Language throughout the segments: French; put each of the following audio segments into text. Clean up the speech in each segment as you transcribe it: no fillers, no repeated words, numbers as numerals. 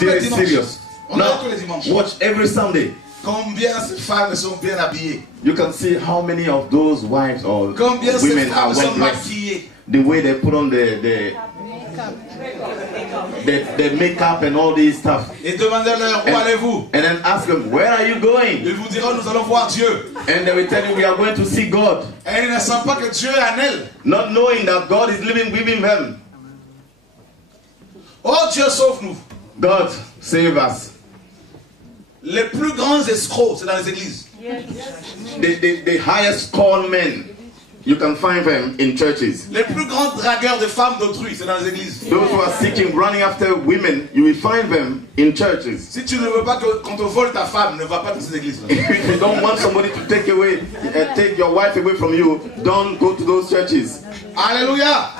Regardez tous les This is dimanches. serious. On regarde tous les dimanches. Watch every Sunday. Combien ces femmes sont bien habillées. You can see how many of those wives or Combien ces women are femmes sont well dressed. maquillées. The way they put on the makeup and all this stuff. Et demandez-leur où allez-vous. And then ask them, where are you going? Ils vous diront nous allons voir Dieu. And they will tell you, we are going to see God. Et ils ne savent pas que Dieu est en elles. Not knowing that God is living within them. Oh Dieu sauve-nous. God save us. Les plus grands escrocs, c'est dans les églises. The highest con men, you can find them in churches. Les plus grands dragueurs de femmes d'autrui, c'est dans les églises. Those who are seeking, running after women, you will find them in churches. Si tu ne veux pas qu'on te vole ta femme, ne va pas dans ces églises. If you don't want somebody to take your wife away from you, don't go to those churches. Alléluia.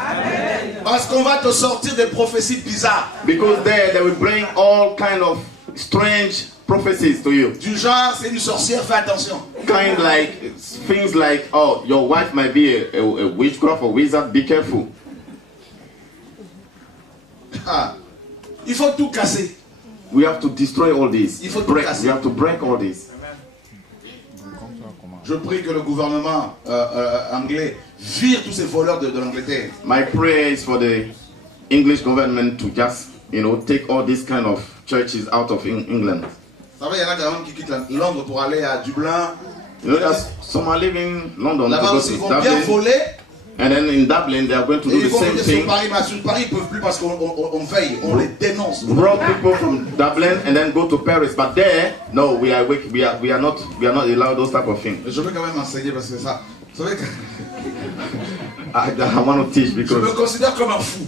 Parce qu'on va te sortir des prophéties bizarres. Because there they will bring all kind of strange prophecies to you. Du genre, c'est une sorcière, fais attention. Kind like things like, oh, your wife might be a witchcraft or wizard, be careful. Ah. Il faut tout casser. We have to destroy all this. Il faut tout Break. casser. We have to break all this. Je prie que le gouvernement anglais vire tous ces voleurs de l'Angleterre. My prayer is for the English government to just, take all these kind of churches out of England. Vous savez, il y en a quand même qui quittent Londres pour aller à Dublin. There's some are leaving London to Là-bas go aussi, ils to vont bien Dublin. voler. And then in Dublin, they are going to Et do ils the vont same venir sur thing. Paris, mais sur Paris, ils ne peuvent plus parce qu'on veille, on les dénonce. Rob people from Dublin and then go to Paris. But there, no, we are not allowed those type of things. Je veux quand même enseigner parce que ça. Vous savez que I want to teach je me because considère comme un fou.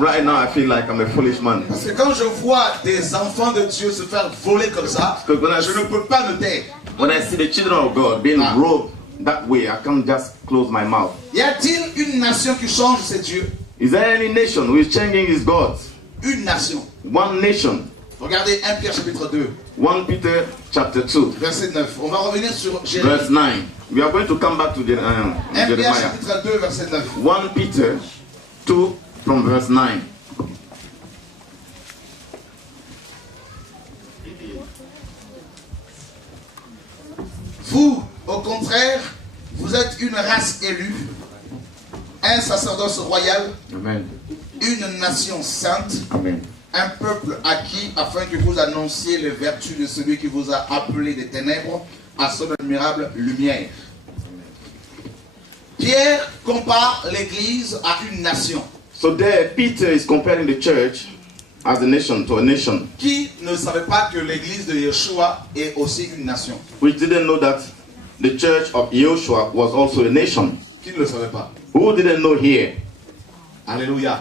right now I feel like I'm a foolish man. Parce que quand je vois des enfants de Dieu se faire voler comme ça, je ne peux pas me taire. When I see the children of God being robed that way, I can't just close my mouth. Y a-t-il une nation qui change ses dieux? Is there any nation who is changing his gods? Une nation. One nation. Regardez 1 Pierre chapitre 2, 1 Peter chapter 2, verset 9. On va revenir sur verse Jérémie. 9. We are going to come back to 1 Pierre Jeremiah. chapitre 2, verset 9. 1 Peter 2 from verse 9. Vous, au contraire, vous êtes une race élue, un sacerdoce royal, Amen. une nation sainte, Amen. un peuple acquis afin que vous annonciez les vertus de celui qui vous a appelé des ténèbres à son admirable lumière. Pierre compare l'Église à une nation. So there Peter is comparing the church as a nation to a nation. Qui ne savait pas que l'Église de Yeshua est aussi une nation? Which didn't know that the church of Joshua was also a nation. Qui ne le savait pas? Who didn't know here? Alléluia.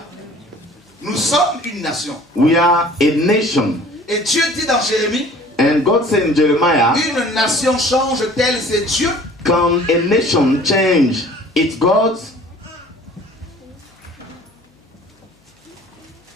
Nous sommes une nation. We are a nation. Et Dieu dit dans Jérémie, And God said in Jeremiah, une nation change-t-elle ses dieux? can a nation change its gods?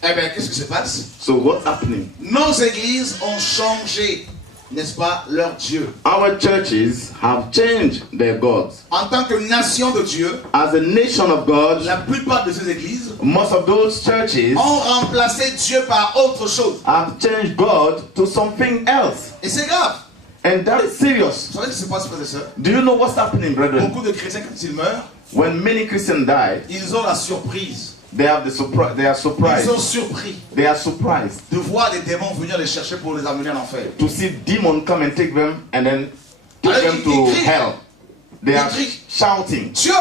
Eh bien, qu'est-ce qui se passe? So what's happening? Nos églises ont changé, n'est-ce pas, leur Dieu. Our churches have changed their gods. En tant que nation de Dieu, As a nation of God, la plupart de ces églises most of those churches ont remplacé Dieu par autre chose. have changed God to something else. Et c'est grave. And that is serious. Vous savez ce qui se passe, frères et sœurs? Do you know what's happening, brethren? Beaucoup de chrétiens, quand ils meurent, When many Christians die, ils ont la surprise. they are Ils surprised. sont surpris They are surprised de voir des démons venir les chercher pour les amener en enfer. to see demons come and take them and then take them to hell. They are shouting, Dieu,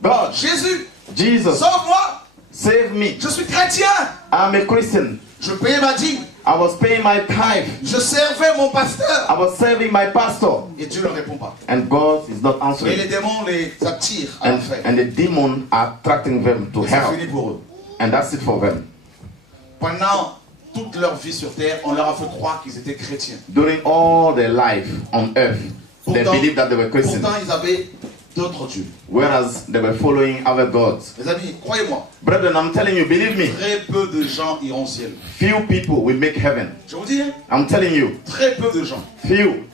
God, Jésus, Jesus, sauve-moi. save me. Je suis chrétien. I'm a Christian. Je payais ma dîme. I was paying my tithe. Je servais mon pasteur. I was serving my pastor. Et Dieu ne répond pas. And God is not Et answering. les démons les attirent à l'enfer. And the demon are attracting them to Et c'est hell. fini pour eux. And that's it for them. Pendant toute leur vie sur terre, on leur a fait croire qu'ils étaient chrétiens. During all their life on earth, they Pourtant, believed that they were Christians, pourtant, ils avaient d'autres dieux. whereas they were following other gods. Les amis, croyez-moi, Brethren, I'm telling you, believe me, très peu de gens iront au ciel. few people will make heaven. Je vous dis, hein, I'm telling you, très peu de gens. few.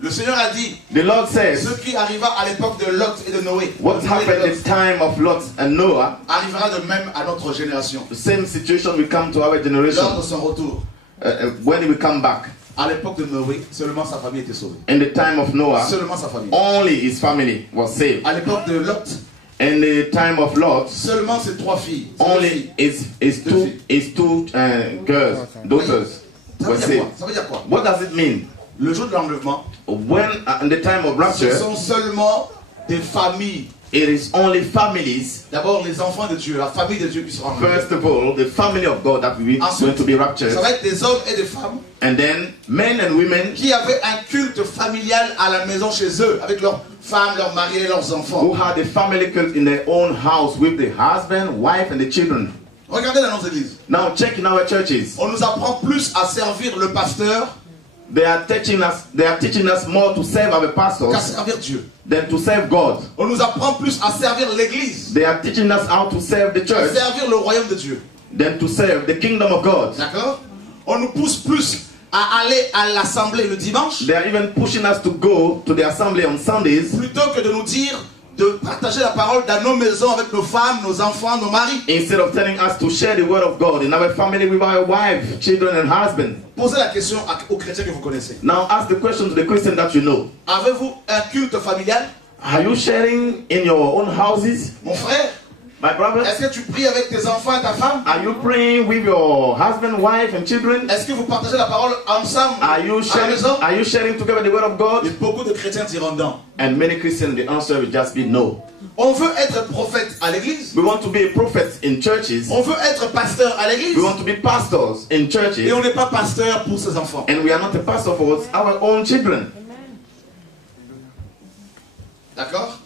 Le Seigneur a dit, The Lord says, ce qui arriva à l'époque de Lot et de Noé, what happened in the time of Lot and Noah, arrivera de même à notre génération. the same situation will come to our Lors generation. de son retour. when he will come back. À l'époque de Noé, seulement sa famille était sauvée. In the time of Noah, Seulement sa famille. only his family was saved. À l'époque de Lot, In the time of Lot, seulement ses 3 filles. only his two girls, daughters, Ça were veut dire saved. quoi? Ça veut dire quoi? What does it mean? Le jour de l'enlèvement, When in the time of ce rapture, sont seulement des familles. it is only families. D'abord les enfants de Dieu, la famille de Dieu qui sera enlevée. First of all, the family of God that will be going to be raptured, Ça va être des hommes et des femmes and then men and women qui avaient un culte familial à la maison chez eux, avec leurs femmes, leurs maris et leurs enfants. who had a family cult in their own house with the husband, wife, and the children. Regardez dans nos églises. Now check in our churches. On nous apprend plus à servir le pasteur They are teaching us more to serve our qu'à pastors servir Dieu. than to serve God. On nous apprend plus à servir l'église, They are teaching us how to serve the à church servir le royaume de Dieu. than to serve the kingdom of God. D'accord? On nous pousse plus à aller à l'assemblée le dimanche They are even pushing us to go to the assembly on Sundays plutôt que de nous dire de partager la parole dans nos maisons avec nos femmes, nos enfants, nos maris. instead of telling us to share the word of God in our family with our wife, children, and husband. Posez la question aux chrétiens que vous connaissez. Now ask the question to the Christian that you know. Avez-vous un culte familial? Are you sharing in your own houses? Mon frère, My brother, est-ce que tu pries avec tes enfants et ta femme? are you praying with your husband, wife, and children? Est-ce que vous partagez la parole ensemble Are you à la sharing, maison? are you sharing together the word of Et God? beaucoup de chrétiens diront non. And many Christians, the answer will just be no. On veut être prophète à l'église. We want to be a prophet in churches. On veut être pasteur à l'église. We want to be pastors in churches. Et on n'est pas pasteur pour ses enfants. And we are not a pastor for our own children. D'accord?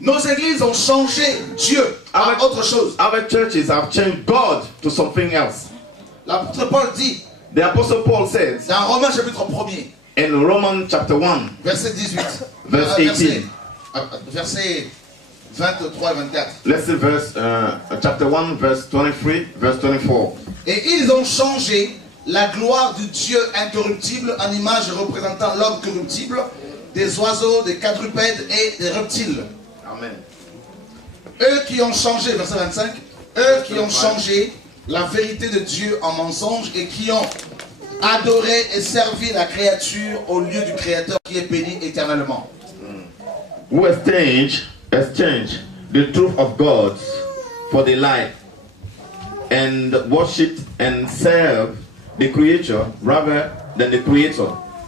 Nos églises ont changé Dieu à autre chose. Our churches have changed God to something else. L'apôtre Paul dit The Apostle Paul says dans Romains chapitre 1er, in Romans chapter 1, verset 18, Verse 18. verset 23 et 24. let's see verse, chapter 1, verse 23, verse 24. Et ils ont changé la gloire du Dieu incorruptible en image représentant l'homme corruptible, des oiseaux, des quadrupèdes et des reptiles. Amen. Eux qui ont changé, verset 25, eux qui ont changé la vérité de Dieu en mensonge et qui ont adoré et servi la créature au lieu du Créateur qui est béni éternellement. Who exchanged the truth of God for the lie, and worshipped and served the creature rather than the Creator,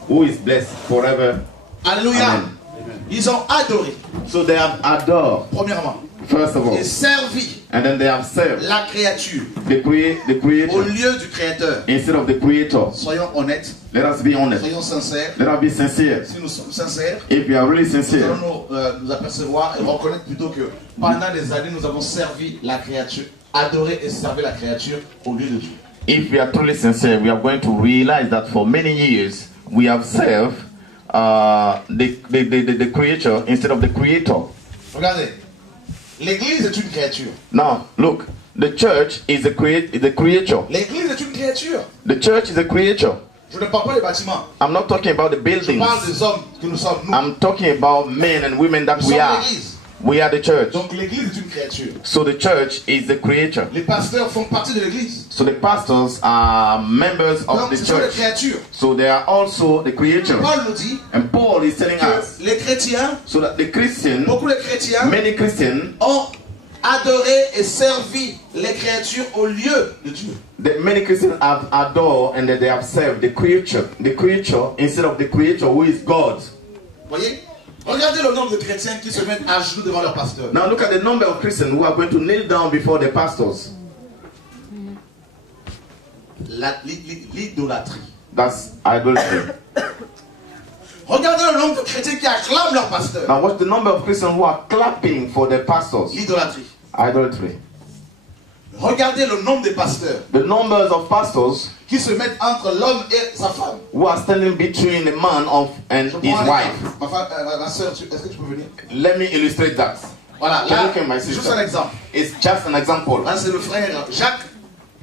who is blessed forever. Alléluia. Amen. Ils ont adoré, So they have adored, premièrement, first of all, et servi and then they have served la créature the au Creator lieu du Créateur. instead of the Creator. Soyons honnêtes, Let us be honest. soyons sincères. Let us be sincere. Si nous sommes sincères, If we are really nous sincere, allons nous apercevoir et reconnaître plutôt que pendant des années, nous avons servi la créature, adoré et servi la créature au lieu de Dieu. if we are truly sincere, we are going to realize that for many years we have served the Creator instead of the Creator. Regardez, l'église est une créature. Now, look, the church is the creature. L'église est une créature. The church is a creature. Je ne parle pas des bâtiments. I'm not talking about the Je buildings. parle des hommes que nous sommes, nous. I'm talking about men and women that Nous we sommes are. l'église. We are the church. Donc l'église est une créature. So the church is the creature. Les pasteurs font partie de l'église. So the pastors are members of Donc the ce sont les church. créatures. So they are also the creature. Paul nous dit And Paul is telling us que les chrétiens, so that the Christian, beaucoup de chrétiens, many Christians, ont adoré et servi les créatures au lieu de Dieu. many Christians have adored and that they have served the creature instead of the creator who is God. Voyez? Regardez le nombre de chrétiens qui se mettent à genoux devant leur pasteur. Now look at the number of Christians who are going to kneel down before the pastors. L'idolâtrie. That's idolatry. Regardez le nombre de chrétiens qui acclament leur pasteur. Now what's the number of Christians who are clapping for their pastors? L'idolâtrie. Idolatry. Regardez le nombre de pasteurs The numbers of pastors qui se mettent entre l'homme et sa femme. who are standing between the man and Je his prends un wife. exemple. Ma soeur, est-ce que tu peux venir? Let me illustrate that. Voilà, Can là, you look at my juste sister? un exemple. It's just an example. Là, c'est le frère Jacques,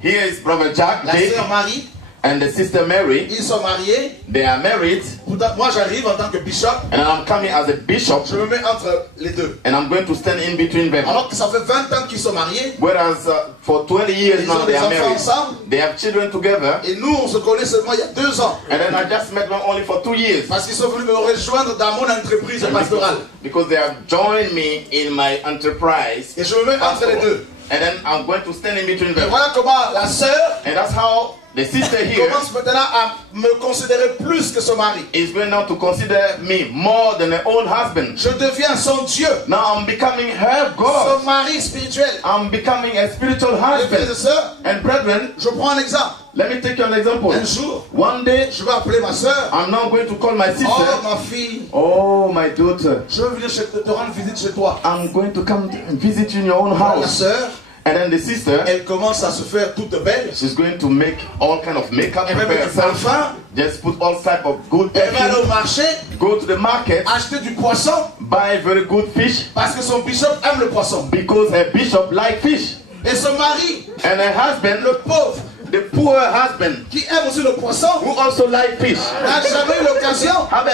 Here is Brother Jack, la Jake, sœur Marie And the sister Mary, Ils sont mariés. they are married. Pourtant, moi j'arrive en tant que bishop. And I'm coming as a bishop. Je me mets entre les deux. And I'm going to stand in between them. Alors que ça fait 20 ans qu'ils sont mariés. Whereas for 20 years Ils now ont they des are enfants married. ensemble. They have children together. Et nous, on se connaît seulement il y a 2 ans. And then I just met them only for 2 years. Parce qu'ils sont venus me rejoindre dans mon entreprise pastorale. Because they have joined me in my enterprise. Et je me mets entre les deux. And then I'm going to stand in between Et them. voilà comment la sœur And that's how the sister here commence maintenant à me considérer plus que son mari. is going now to consider me more than her own husband. Je deviens son Dieu. Now I'm becoming her God. Son mari spirituel. I'm becoming a spiritual Les frères et husband. sœurs, And brethren, je prends un exemple. let me take you an example. Un jour, One day, je vais appeler ma sœur. I'm now going to call my Oh, sister. ma fille, Oh, my daughter, je veux venir te rendre visite chez toi. I'm going to come and visit you in your own La house. sœur, And then the sister, elle commence à se faire toute belle. she's going to make all kind of makeup, Elle va prepare mettre du herself, parfum. just put all type of good Elle va aller au perfume, marché, go to the market, acheter du poisson. buy very good fish, Parce que son bishop aime le poisson. because her bishop like fish. Et son mari, And her husband, le pauvre, the poor husband, qui aime aussi le poisson, who also like fish, n'a jamais eu l'occasion, have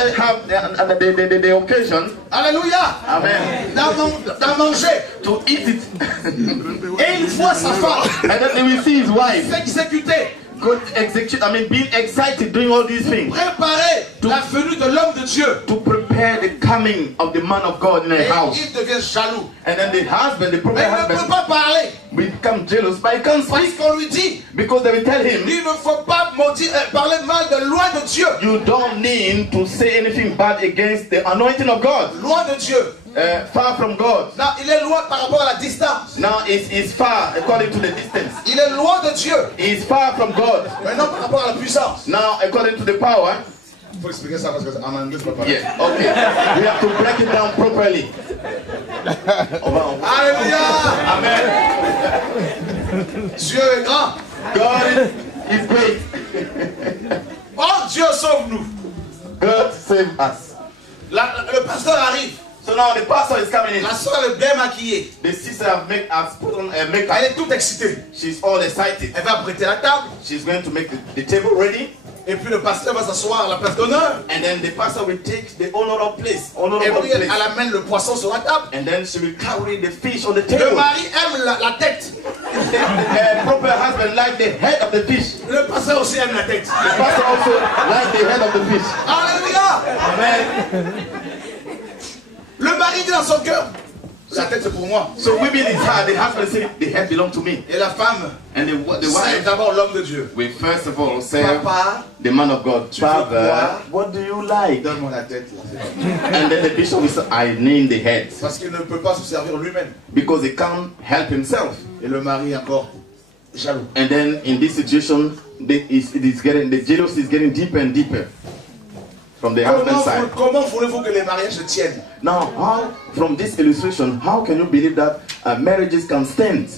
the occasion, alléluia, amen, d'en manger. to eat it. Et une fois sa femme And then they will see his wife s'exécuter, go execute, being excited doing all these things préparer la venue de l'homme de Dieu. to prepare the coming of the man of God in Et her house. il devient jaloux. And then the husband, the prophet Mais il ne peut husband, pas parler. will become jealous, but he can't Parce speak qu'on lui dit, because they will tell him, il ne faut pas maudire, parler mal de loin de Dieu. you don't need to say anything bad against the anointing of God. Loin de Dieu. Far from God. Non, il est loin par rapport à la distance. Now it's far according to the distance. Il est loin de Dieu. It's far from God. Mais non par rapport à la puissance. Now according to the power. Il faut expliquer ça parce qu'en anglais, c'est pas pareil. Yeah, okay. We have to break it down properly. Alléluia. Amen. Dieu est grand. God is great. Oh Dieu, sauve-nous. God save us. Le pasteur arrive. So now the pastor is coming in. La soeur est bien maquillée. The sister has put on a Elle makeup. est toute excitée. She's all excited. Elle va prêter la table. She's going to make the table ready. Et puis le pasteur va s'asseoir à la place d'honneur. And then the pastor will take the honorable place. Et Honorable puis elle place. amène le poisson sur la table. And then she will carry the fish on the Le table. mari aime la tête. The proper husband like the head of the fish. Le pasteur aussi aime la tête. The pastor also like the head of the fish. Alléluia. Amen. Le mari dit dans son cœur, la tête c'est pour moi. So women is hard. The husband say the head belong to me. Et la femme, And the c'est wife d'abord l'homme de Dieu. will first of all say Papa, the man of God, Tu veux Father, quoi? what do you like? donne-moi la tête. Là. And then the bishop will say, I name the head. Parce qu'il ne peut pas se servir lui-même. Because he can't help himself. Et le mari est encore jaloux. And then in this situation, the jealousy is getting deeper and deeper from the husband's side. Comment voulez-vous que les mariages se tiennent? Now, how, from this illustration, how can you believe that marriages can stand?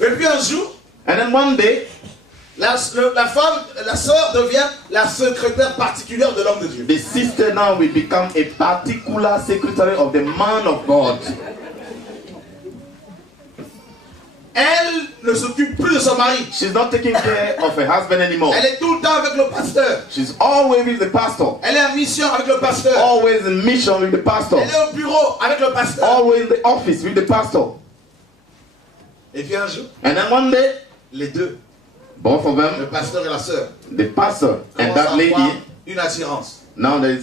Et puis un jour, And then one day, la sœur devient la secrétaire particulière de l'homme de Dieu. the sister now will become a particular secretary of the man of God. Elle ne s'occupe plus de son mari. She's not taking care of her husband anymore. Elle est tout le temps avec le pasteur. She's always with the pastor. Elle est en mission avec le pasteur. Always in mission with the pastor. Elle est au bureau avec le pasteur. Always in the office with the pastor. Et puis un jour, And then one day, les deux, both of le them, pasteur et la sœur, the pastor and commencent that à avoir lady, une attirance. now they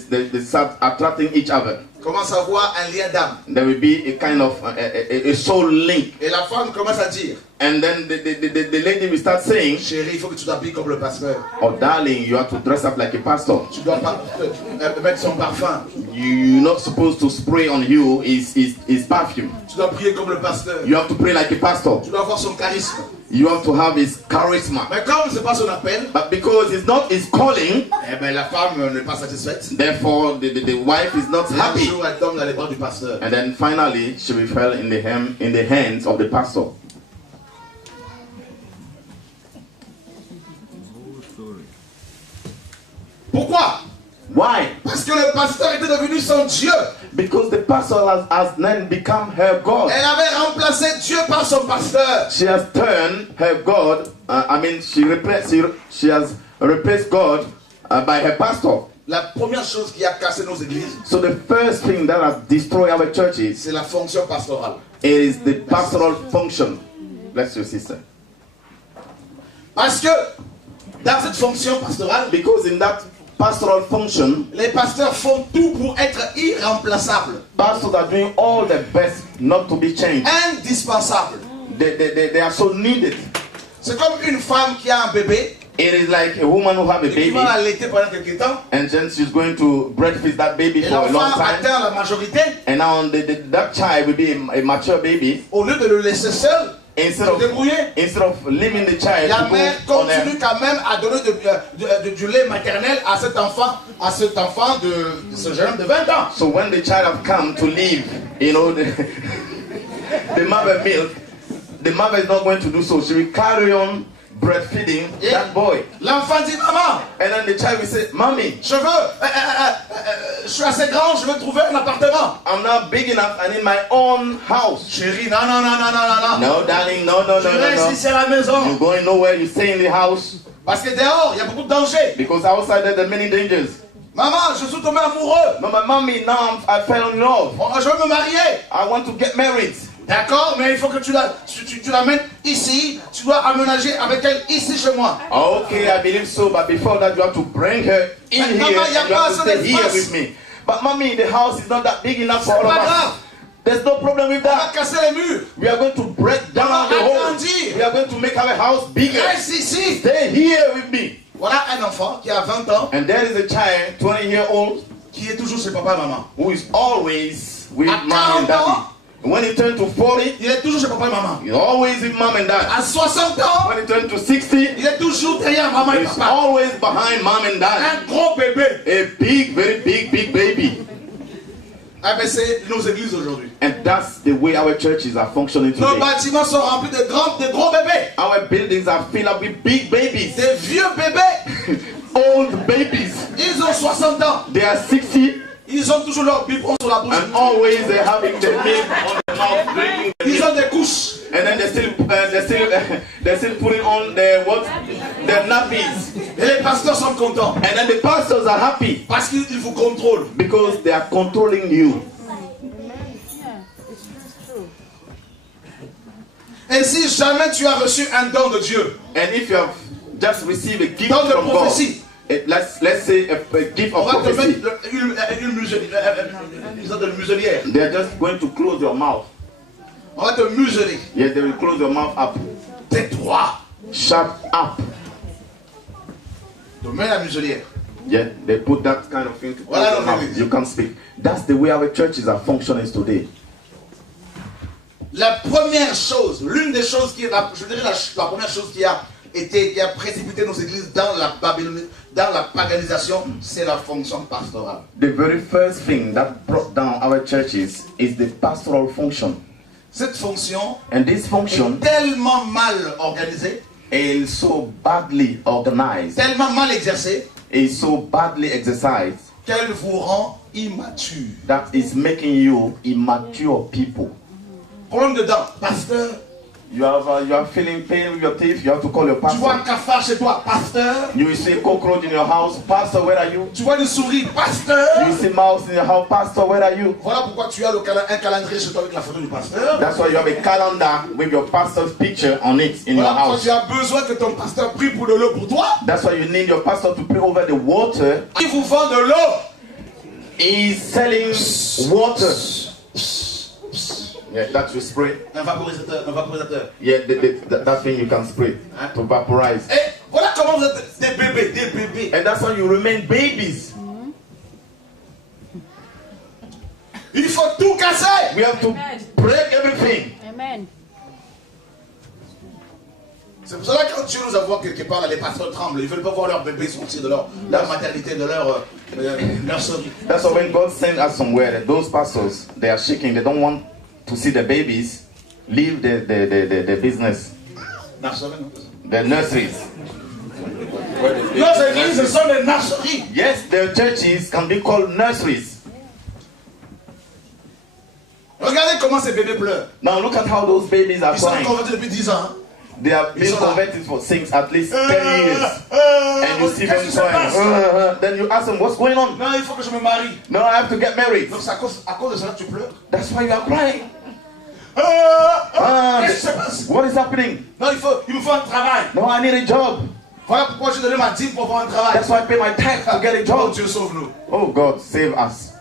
start attracting each other. Commence à avoir un lien d'âme. There will be a kind of a soul link. Et la femme commence à dire, And then the lady will start saying, chérie, il faut que tu t'habilles comme le pasteur. oh darling, you have to dress up like a pastor. Tu dois pas mettre son parfum. You're not supposed to spray on you is perfume. Tu dois prier comme le pasteur. You have to pray like a pastor. Tu dois avoir son charisme. You have to have his charisma. Mais comme ce n'est pas son appel, But because it's not his calling, eh ben, la femme n'est pas satisfaite. therefore the wife is not Et un happy. jour, elle tombe dans les bras du pasteur. And then finally she will fall in the hands of the pastor. Pourquoi? Why? Parce que le pasteur était devenu son Dieu. Because the pastor has then become her God. Elle avait remplacé Dieu par son pasteur. She has turned her God she has replaced God by her pastor. La première chose qui a cassé nos églises, So the first thing that has destroyed our churches c'est la fonction pastorale. is the pastoral function. Bless your sister. Parce que dans cette fonction pastorale, Because in that pastoral function, les pasteurs font tout pour être irremplaçables, pastors are doing all their best not to be changed. indispensables. They are so needed. C'est comme une femme qui a un bébé It is like a woman who have a et qui baby va l'allaiter pendant quelques temps. and then she's going to breastfeast that baby Et for a long l'enfant time. atteint la majorité. And now that child will be a mature baby. Au lieu de le laisser seul, Instead se of débrouiller, leaving the child la to go mère on continue quand même à donner du lait maternel à cet enfant de ce jeune homme de 20 ans. So when the child have come to leave, you know, the mother milk, the mother is not going to do so. She will carry on breastfeeding that boy. L'enfant dit, maman, And then the child will say, Mommy, je suis assez grand, je veux trouver un appartement. I'm not big enough. I need my own house. Chérie, non, non, non, non, non, non. No, darling, no. Je reste ici à la maison. You're going nowhere. You stay in the house. Parce que dehors, il y a beaucoup de dangers. Because outside there are many dangers. Maman, je suis tombé amoureux. No, my mommy, now I fell in love. Bon, je veux me marier. I want to get married. D'accord, mais il faut que tu l'amènes ici. Tu dois aménager avec elle ici chez moi. Okay, I believe so. But before that, you have to bring her in But here. Mama, And you have to stay here with me. But mommy, the house is not that big enough for all of Pas us. grave. There's no problem with On va that. casser les murs. We are going to break down the whole. Agrandir. We are going to make our house bigger. Reste ici. Stay here with me. Voilà un enfant qui a 20 ans, And there is a child, 20-year-old, qui est toujours chez papa et maman. who is always with À mom and 40 ans, daddy. And when he turns to 40, il est toujours chez papa et maman. he's always with mom and dad. À 60 ans, When he turns to 60, il est toujours derrière maman et he's papa. always behind mom and dad. Un gros bébé. A big, very big baby. Ah ben c'est nos églises aujourd'hui. And that's the way our churches are functioning Nos today. bâtiments sont remplis de gros bébés. Our buildings are filled up with big babies. Des vieux bébés. Old babies. Ils ont 60 ans. They are 60 Ils ont toujours leur biberon sur la bouche. and always they're having their milk on the mouth, drinking the Ils milk. ont des couches. And then they're still putting on their nappies. Et les pasteurs sont contents. And then the pastors are happy Parce qu'ils vous contrôlent. because they are controlling you. Et si jamais tu as reçu un don de Dieu, And if you have just received a gift don de from God, prophétie, let's say a gift on of va te prophecy, mettre une sorte de muselière. they're just going to close your mouth. On va te museler. Yes, they will close your mouth up. Tais-toi. Shut up. Tu mets la muselière. Yeah, they put that kind of thing to close Voilà your nos mouth. églises. You can't speak. That's the way our churches are functioning today. La première chose, l'une des choses qui est, je dirais la première chose qui a précipité nos églises dans la paganisation, c'est la fonction pastorale. The very first thing that brought down our churches is the pastoral function. Cette fonction And this function est tellement mal organisée, is so badly organized, tellement mal exercée, is so badly exercised, qu'elle vous rend immature. that is making you immature people. Problème dedans, pasteur. You are feeling pain with your teeth, you have to call your Tu vois un pastor. cafard chez toi, pasteur. You will see a cockroach in your house, pastor, where are you? Tu vois une souris, pasteur. You see mouse in your house, pastor, where are you? Voilà pourquoi tu as un calendrier chez toi avec la photo du pasteur. That's why you have a calendar with your pastor's picture on it in your Voilà pourquoi house. tu as besoin que ton pasteur prie pour de l'eau pour toi. That's why you need your pastor to pray over the water. Il vous vend de l'eau. He's selling water. Yeah, that's your spray. Un vaporisateur. Yeah, that thing you can spray to vaporize. Et voilà comment vous êtes des bébés. And that's how you remain babies. Il faut tout casser. We have to break everything. Amen. C'est pour cela que quand Dieu nous envoie quelque part, là, les pasteurs tremblent. Ils ne veulent pas voir leur bébé sortir de leur maternité, de leur nurserie. That's why when God sends us somewhere, those pastors, they are shaking. They don't want to see the babies leave the business, Nurserie, non? the nurseries. Nos églises, ce sont des nurseries. Yes, their churches can be called nurseries. Regardez comment ces bébés pleurent. Now look at how those babies are Ils sont crying. convertis depuis 10 ans. They have been converted for things at least 10 years. And you see them crying. Then you ask them, what's going on? Non, il faut que je me marie. No, I have to get married. Donc c'est à cause de cela que tu pleures. That's why you are crying. Qu'est-ce qui se passe? What is happening? Non, il me faut un travail. No, I need a job. Voilà pourquoi j'ai donné ma dîme pour avoir un travail. That's why I pay my tax to get a Oh, job. Dieu sauve-nous. Oh God, save us.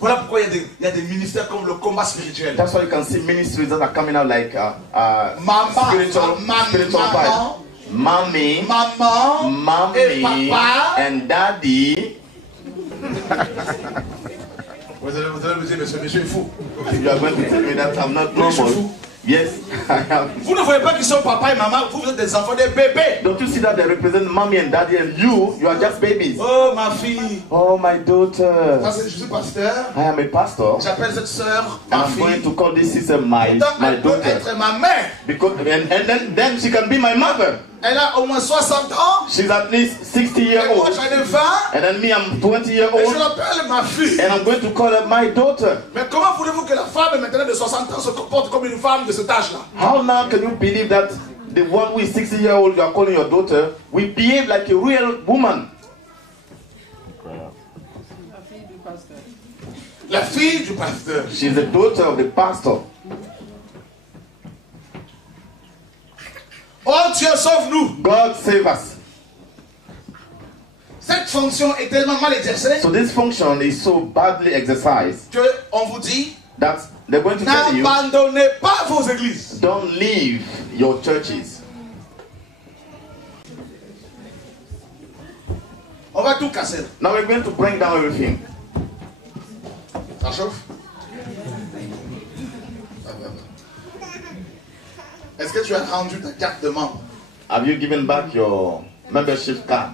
Voilà pourquoi il y a des ministères comme le combat spirituel. That's why you can see ministries that are coming out like spiritual fight. Mommy, et papa. and daddy. Vous allez me dire, monsieur est fou. You are going to tell me that I'm not normal. Yes, I am. Vous ne voyez pas qu'ils sont papa et maman, vous êtes des enfants, des bébés. Don't you see that they represent mommy and daddy, and you are just babies? Oh ma fille. Oh my daughter. Je suis pasteur. I am a pastor. J'appelle cette sœur And ma I'm going fille. to call this sister my Elle peut daughter. être ma mère. Because and then she can be my mother. Elle a au moins 60 ans. She's at least 60 Et years moi old. j'en ai 20. And then me, I'm 20 years Et je old. l'appelle ma fille. And I'm going to call her my daughter. Mais comment voulez-vous que la femme maintenant de 60 ans se comporte comme une femme de cet âge-là? How now can you believe that the one who is 60 years old you are calling your daughter will behave like a real woman? La fille du pasteur. She's the daughter of the pastor. Oh Dieu, sauve-nous. God save us. Cette fonction est tellement mal exercée So this function is so badly exercised que on vous dit that they're going to tell you, n'abandonnez pas vos églises. don't leave your churches. On va tout casser. Now we're going to bring down everything. Ça chauffe? Est-ce que tu as rendu ta carte de membre? Have you given back your membership card?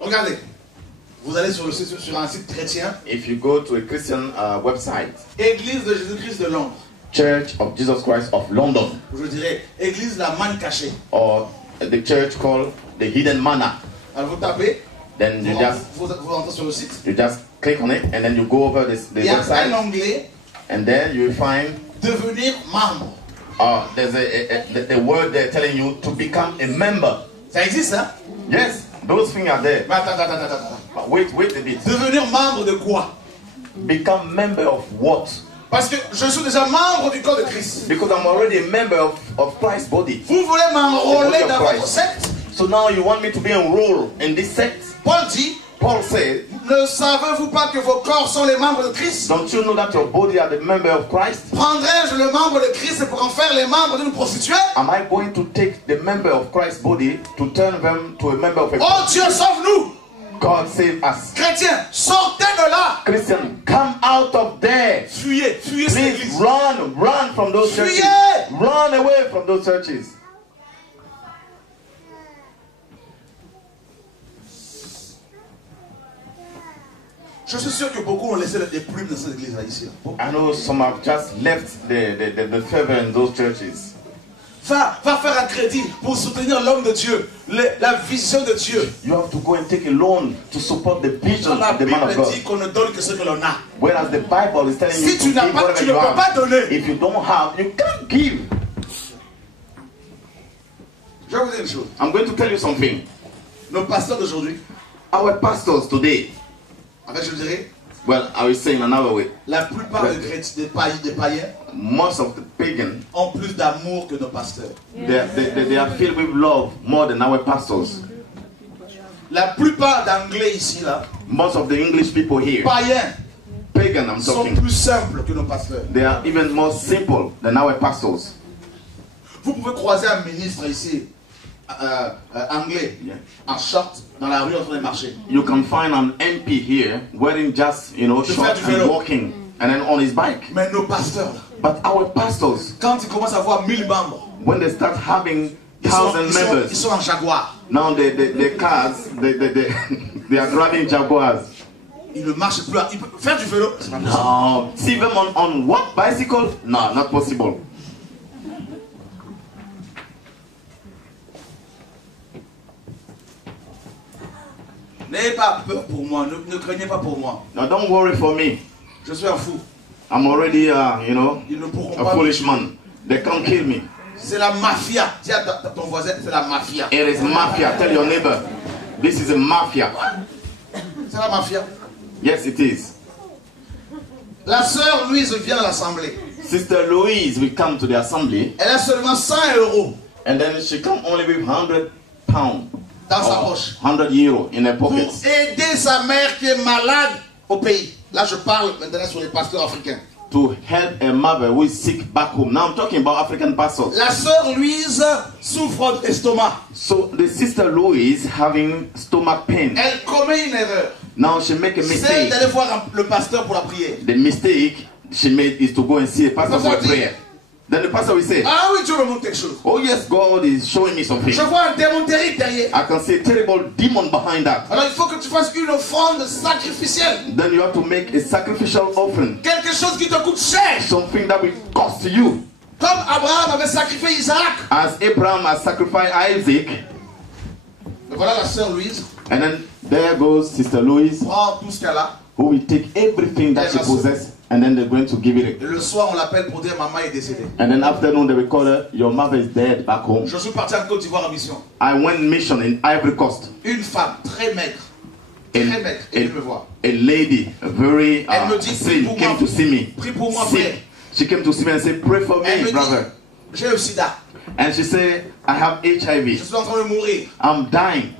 Regardez. Vous allez sur un site chrétien. If you go to a Christian website, Église de Jésus-Christ de Londres. Church of Jesus Christ of London, Ou je dirais Église la manne cachée. or the church called the Hidden Manna, Alors vous tapez. then Vous entrez sur le site. you just click on it, and then you go over the Il y a un website, onglet and then you will find devenir membre. there's a word there telling you to become a member. Ça existe, hein? Yes, those things are there. Mais attends. But wait a bit. Devenir membre de quoi? Become member of what? Parce que je suis déjà membre du corps de Christ. Because I'm already a member of Christ's body. Vous voulez m'enrôler dans votre Christ. secte? So now you want me to be enrolled in this sect? Paul dit, Paul said, ne savez-vous pas que vos corps sont les membres de Christ? don't you know that your body are the member of Christ? Prendrais-je le membre de Christ pour en faire les membres d'une prostituée? Am I going to take the member of Christ's body to turn them to a member of a Oh Dieu, sauve-nous! God save us. Chrétiens, sortez de là! Christian, come out of there. Fuyez cette Please église. run from those churches. Fuyez! Run away from those churches. Je suis sûr que beaucoup ont laissé les plumes dans cette église-là, ici. I know some have just left the fervor in those churches. Va faire un crédit pour soutenir l'homme de Dieu, la vision de Dieu. You have to go and take a loan to support the vision La of the man of Bible God. dit qu'on ne donne que ce que l'on a. Whereas the Bible is telling Si you tu to n'as give pas, whatever tu ne you peux pas have. donner. If you don't have, you can't give. Je vais vous dire une chose. I'm going to tell you something. Nos pasteurs d'aujourd'hui, Our pastors today, en fait je dirais, well, I will say in another way, la plupart des païens most of the pagan, ont plus d'amour que nos pasteurs. they are filled with love more than our pastors. La plupart d'anglais ici, là, Most of the English people here, païens, pagan I'm sont talking, plus simples que nos pasteurs. they are even more simple than our pastors. Vous pouvez croiser un ministre ici, anglais, Yeah. en short, dans la rue en train de marcher. You can find an MP here wearing just, shorts du vélo. and walking, and then on his bike. Mais nos pasteurs, là, But our pastors, quand ils commencent à avoir 1000 membres, when they start having ils 1,000 members, sont en Jaguar. now the cars, they are driving Jaguars. Ils ne marchent plus. Ils peuvent faire du vélo. C'est pas possible. No, see them on what bicycle? No, not possible. N'ayez pas peur pour moi. Ne craignez pas pour moi. Now don't worry for me. Je suis un fou. I'm already, Ils ne pourront a pas. foolish man. They can't kill me. C'est la mafia. Dis à ton voisin, c'est la mafia. It is mafia. Tell your neighbor, this is a mafia. C'est la mafia. Yes, it is. La sœur Louise vient à l'assemblée. Sister Louise will come to the assembly. Elle a seulement 100 euros And then she come only with 100 pounds. dans sa poche. 100 euros in her Pour pockets. aider sa mère qui est malade au pays. Là, je parle maintenant sur les pasteurs africains. To help a mother who is sick back home. Now I'm talking about African pastors. La sœur Louise souffre d'estomac. So the sister Louise having stomach pain. Elle commet une erreur. Now she make a C'est mistake. d'aller voir le pasteur pour la prière. The mistake she made is to go and see a pastor for a Pastor prayer. Then the pastor will say, Ah oui, Dieu me montre quelque chose. oh yes, God is showing me something. Je vois un démon terrible derrière. I can see a terrible demon behind that. Alors il faut que tu fasses une offrande sacrificielle. Then you have to make a sacrificial offering. Quelque chose qui te coûte cher. Something that will cost you. Comme Abraham avait sacrifié Isaac. As Abraham has sacrificed Isaac. Et voilà la sœur Louise. And then there goes Sister Louise, Prend tout ce qu'elle a. who will take everything that she possesses, and then they're going to give it. Et le soir, on l'appelle pour dire maman est décédée. And then afternoon they will call her, your mother is dead back home. Je suis parti en Côte d'Ivoire en mission. I went mission in Ivory Coast. Une femme très maigre. Très maigre. Elle me voit. A lady, very Elle me dit, sick, pour came moi. to see me. Prie pour moi, Sick. frère. She came to see me and said, pray for Elle me, me brother. dit, j'ai le sida. And she said, I have Je HIV. suis en train de mourir. I'm dying.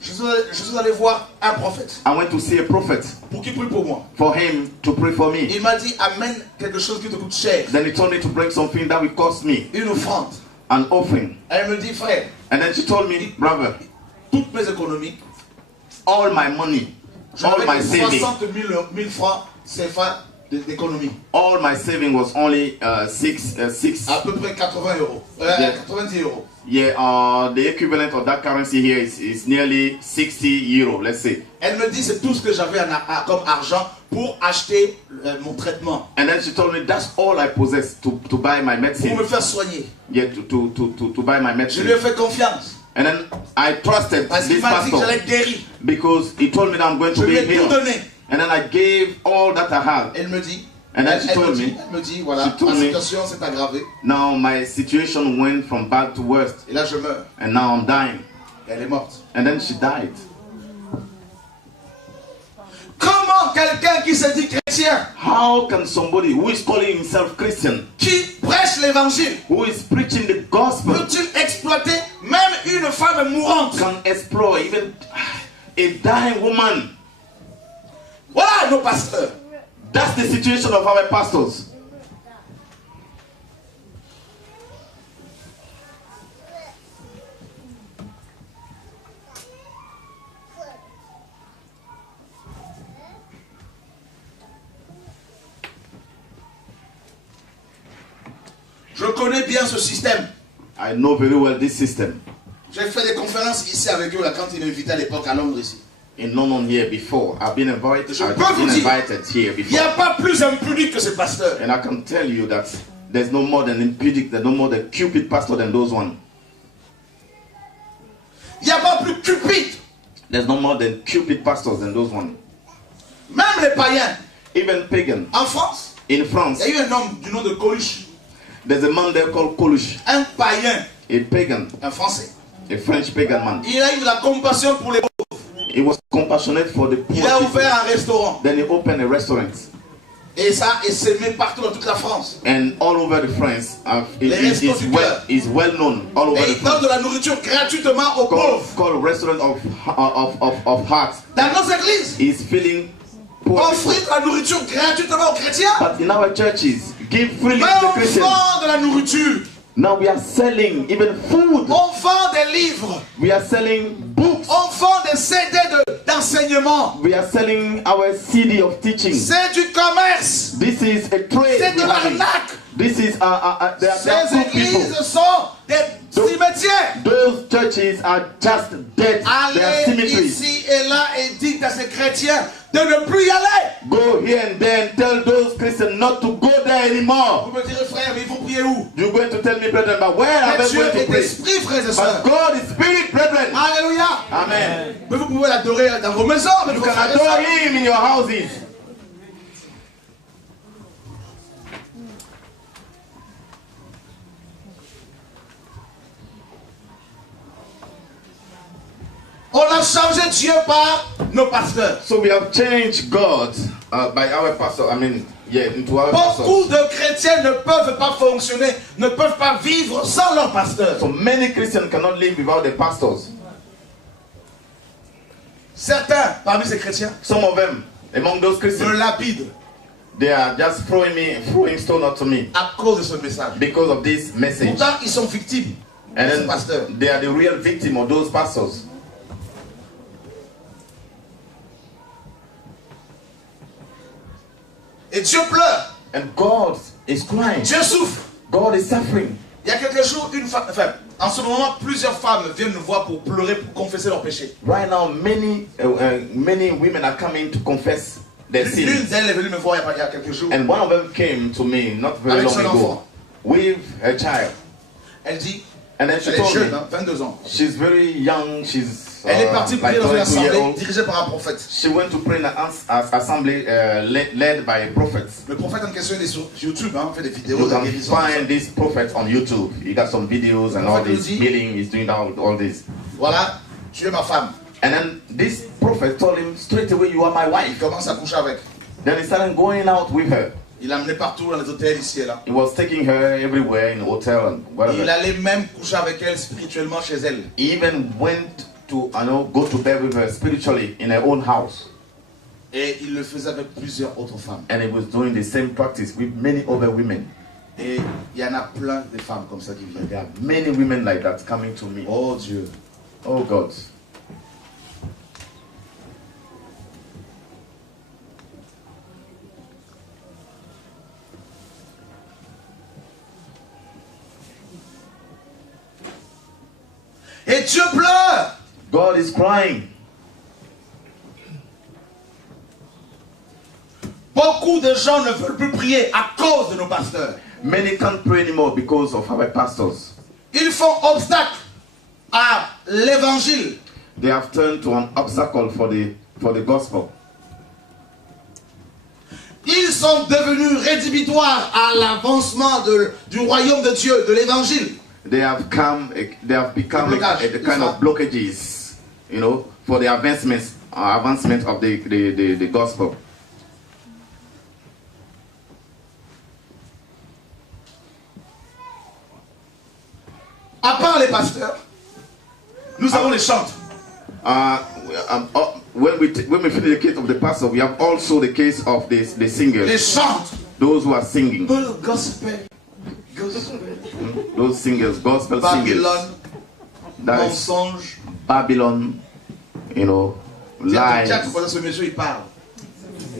Je suis allé voir un prophète I went to see a prophet pour qu'il prie pour moi. for him to pray for me. Il m'a dit, amène quelque chose qui te coûte cher. Then he told me to bring something that will cost me, Une offrande. an offering. Elle me dit, frère, And then she told me, brother, toutes mes économies, all my money, all my j'avais saving, 60 000 francs CFA d'économie. all my saving was only six. À peu près 80 euros. Yeah. 90 euros. Yeah, the equivalent of that currency here is nearly 60 euro, let's say. Elle me dit, c'est tout ce que j'avais comme argent pour acheter mon traitement. And then she told me that's all I possess to buy my Pour medicine. me faire soigner. Yeah, to buy my Je lui ai medicine. fait confiance. And then I trusted Parce qu'il this m'a dit que j'allais pastor être guéri. because he told me that I'm going Je to lui be ai tout healed. donné. And then I gave all that I had. Elle me dit, And then elle she me told dit, me, elle me dit, voilà, she told ma me- situation s'est aggravée. Now my situation went from bad to worst, Et là, je meurs. and now I'm dying. Et elle est morte. And then she died. Comment quelqu'un qui se dit chrétien, How can somebody who is calling himself Christian, qui prêche l'évangile, who is preaching the gospel, peut-il exploiter même une femme mourante? can exploit even a dying woman? Voilà nos pasteurs. That's the situation of our pastors. Je connais bien ce système. I know very well this system. J'ai fait des conférences ici avec eux là, quand ils m'invitaient à l'époque à Londres ici. In London here before, I've been invited. Je I've peux vous been dire, invited here Il n'y a before, pas plus impudique que ces pasteurs. and I can tell you that there's no more than impudic, there's no more than cupid pastor than those one. Il n'y a pas plus cupide. There's no more than cupid pastors than those one. Même les païens. Even pagan. En France, In France, il y a eu un homme du nom de Coluche. there's a man there called Coluche, Un païen, a pagan, un français. a French pagan man. Il a eu de la compassion pour les pauvres. He was compassionate for the poor Il a people. ouvert un restaurant. Then he opened a restaurant. Et ça est semé partout dans toute la France. And all over the France, Les restos du cœur. is well known all over Et the il donne France. de la nourriture gratuitement aux pauvres. Called restaurant of hearts. Dans nos églises, Is filling poor offrir people. de la nourriture gratuitement aux chrétiens. But in our churches, give freely Mais to the on Christians. vend de la nourriture. Now we are selling even food. On vend des livres. We are selling books. On vend des CD d'enseignement. We are selling our CD of teaching. C'est du commerce. This is a trade. C'est de we're having. l'arnaque. This is they are Ces poor people. églises sont des cimetières. Those churches are just dead. They are Allez cemeteries. ici et là et dites à ces chrétiens de ne plus y aller. Go here and there and tell those Christians not to go there Vous anymore. me direz, frère, mais il faut prier où? You're going to tell me, brethren, but where am Mais I Dieu going to est pray? esprit, frères et sœurs. But God is spirit, brethren. Alléluia. Amen. Mais vous pouvez l'adorer dans vos maisons. Mais You vos can frères et adore sœurs. Him in your houses. On a changé Dieu par nos pasteurs. So we have changed God by our pastor. Into our Beaucoup pastors. de chrétiens ne peuvent pas fonctionner, ne peuvent pas vivre sans leur pasteur. So many Christians cannot live without the pastors. Certains parmi ces chrétiens Some of them, among those me Christians, lapident they are just throwing stone at me à cause de ce message. because of this message. Pourtant, ils sont victimes And de ce then pasteur. they are the real victim of those pastors. Et Dieu pleure, And God is crying. Dieu souffre. God is suffering. Il y a quelques jours, une femme, enfin, en ce moment, plusieurs femmes viennent nous voir pour pleurer, pour confesser leurs péchés. Right now, many women are coming to confess their L'une sins. d'elles est venue me voir il y a quelques jours. And one of them came to me not very Avec long son ago enfant. with her child. Elle dit, And then she elle est told jeune, me, hein, 22 ans. she's very young, she's Elle est partie like prier dans une 22 years assemblée old. dirigée par un prophète. She went to pray in an assembly led by a prophet. Le prophète en question il est sur YouTube, hein, fait des vidéos You de can guérison. find this prophet on YouTube. He got some videos and all Prophet this Ludi. healing. He's doing all this. Voilà, tu es ma femme. And then this prophet told him straight away, "You are my Il wife." commence à coucher avec. Then he started going out with her. Il l'a emmenée partout dans les hôtels ici et là. He was taking her everywhere in the hotel and Il whatever. allait même coucher avec elle spirituellement chez elle. He even went to go to bed with her spiritually in her own house. Et il le faisait avec plusieurs autres femmes. And he was doing the same practice with many other women. Et il y en a plein de femmes comme ça qui viennent. There are many women like that coming to me. Oh Dieu. Oh God. Et Dieu pleure. God is crying. Beaucoup de gens ne veulent plus prier à cause de nos pasteurs. Many can't pray anymore because of our pastors. Ils font obstacle à l'évangile. They have turned to an obstacle for the gospel. Ils sont devenus rédhibitoires à l'avancement du royaume de Dieu, de l'évangile. They have become the kind of blockages, for the advancement of the gospel. À part les pasteurs, nous avons les chantres. When we finish the case of the pastor, we have also the case of the singers. Les chantres. Those who are singing. Oh, gospel. Those singers, gospel Babylone, singers. That is mensonge. Babylon, lies. Tiens, ce monsieur il parle.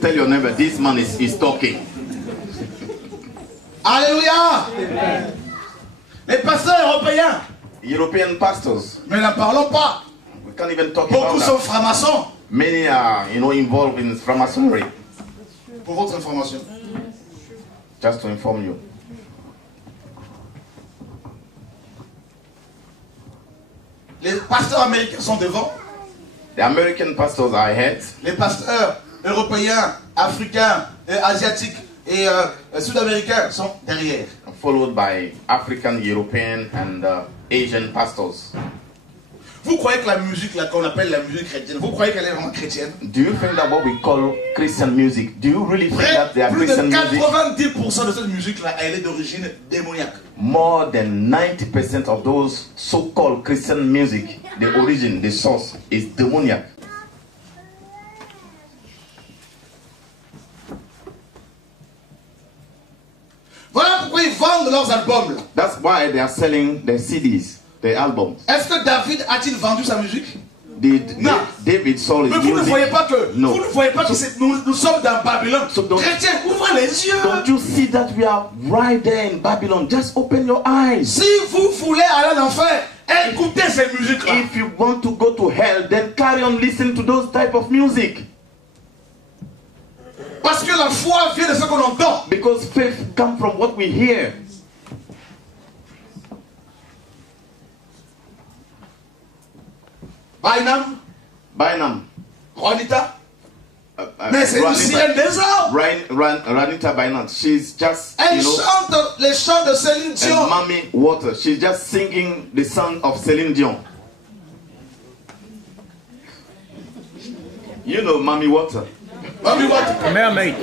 Tell your neighbor, this man is talking. Alléluia. Les pasteurs européens, European pastors, mais n'en parlons pas. we can't even talk Beaucoup about sont that. francs-maçons. Many are, involved in Freemasonry. Pour votre information. Just to inform you. Les pasteurs américains sont devant. The American pastors are ahead. Les pasteurs européens, africains, asiatiques et sud-américains sont derrière. Followed by African, European, and Asian pastors. Vous croyez que la musique là qu'on appelle la musique chrétienne, vous croyez qu'elle est vraiment chrétienne? Do you think that what we call Christian music, do you really think that they are Plus de Christian music? 90% de cette musique là, elle est d'origine démoniaque. More than 90% of those so-called Christian music, the origin, the source is demoniac. Voilà pourquoi ils vendent leurs albums là. That's why they are selling their CDs, their albums. Est-ce que David a-t-il vendu sa musique? Did David sold his Mais vous ne music? voyez pas que, No. vous ne voyez pas que nous sommes dans Babylone. So don't- Chrétiens, ouvrez les yeux. Don't you see that we are right there in Babylon? Just open your eyes. Si vous voulez aller en enfer, écoutez ces musiques-là. If you want to go to hell, then carry on listening to those type of music. Parce que la foi vient de ce qu'on entend. Because faith comes from what we hear. Bynum. Juanita. Mais c'est une sirène des arbres. Ranita Bynum. She's just, Elle chante les chants de Céline and Dion. Mommy Water. She's just singing the song of Celine Dion. You know Mommy Water. Mommy Water. Mermaid.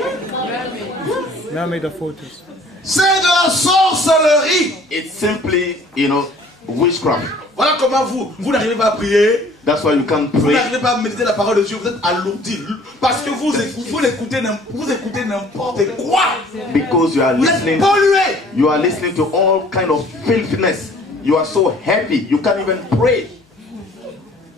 Mermaid of photos. C'est de la sorcellerie. It's simply, you know, witchcraft. Voilà comment vous n'arrivez pas à prier. That's why you can't Vous pray. n'arrivez pas à méditer la parole de Dieu. Vous êtes alourdi. Parce que vous écoutez n'importe quoi. Because you are Vous êtes listening. pollué. You are listening to all kind of filthiness. You are so happy. You can't even pray.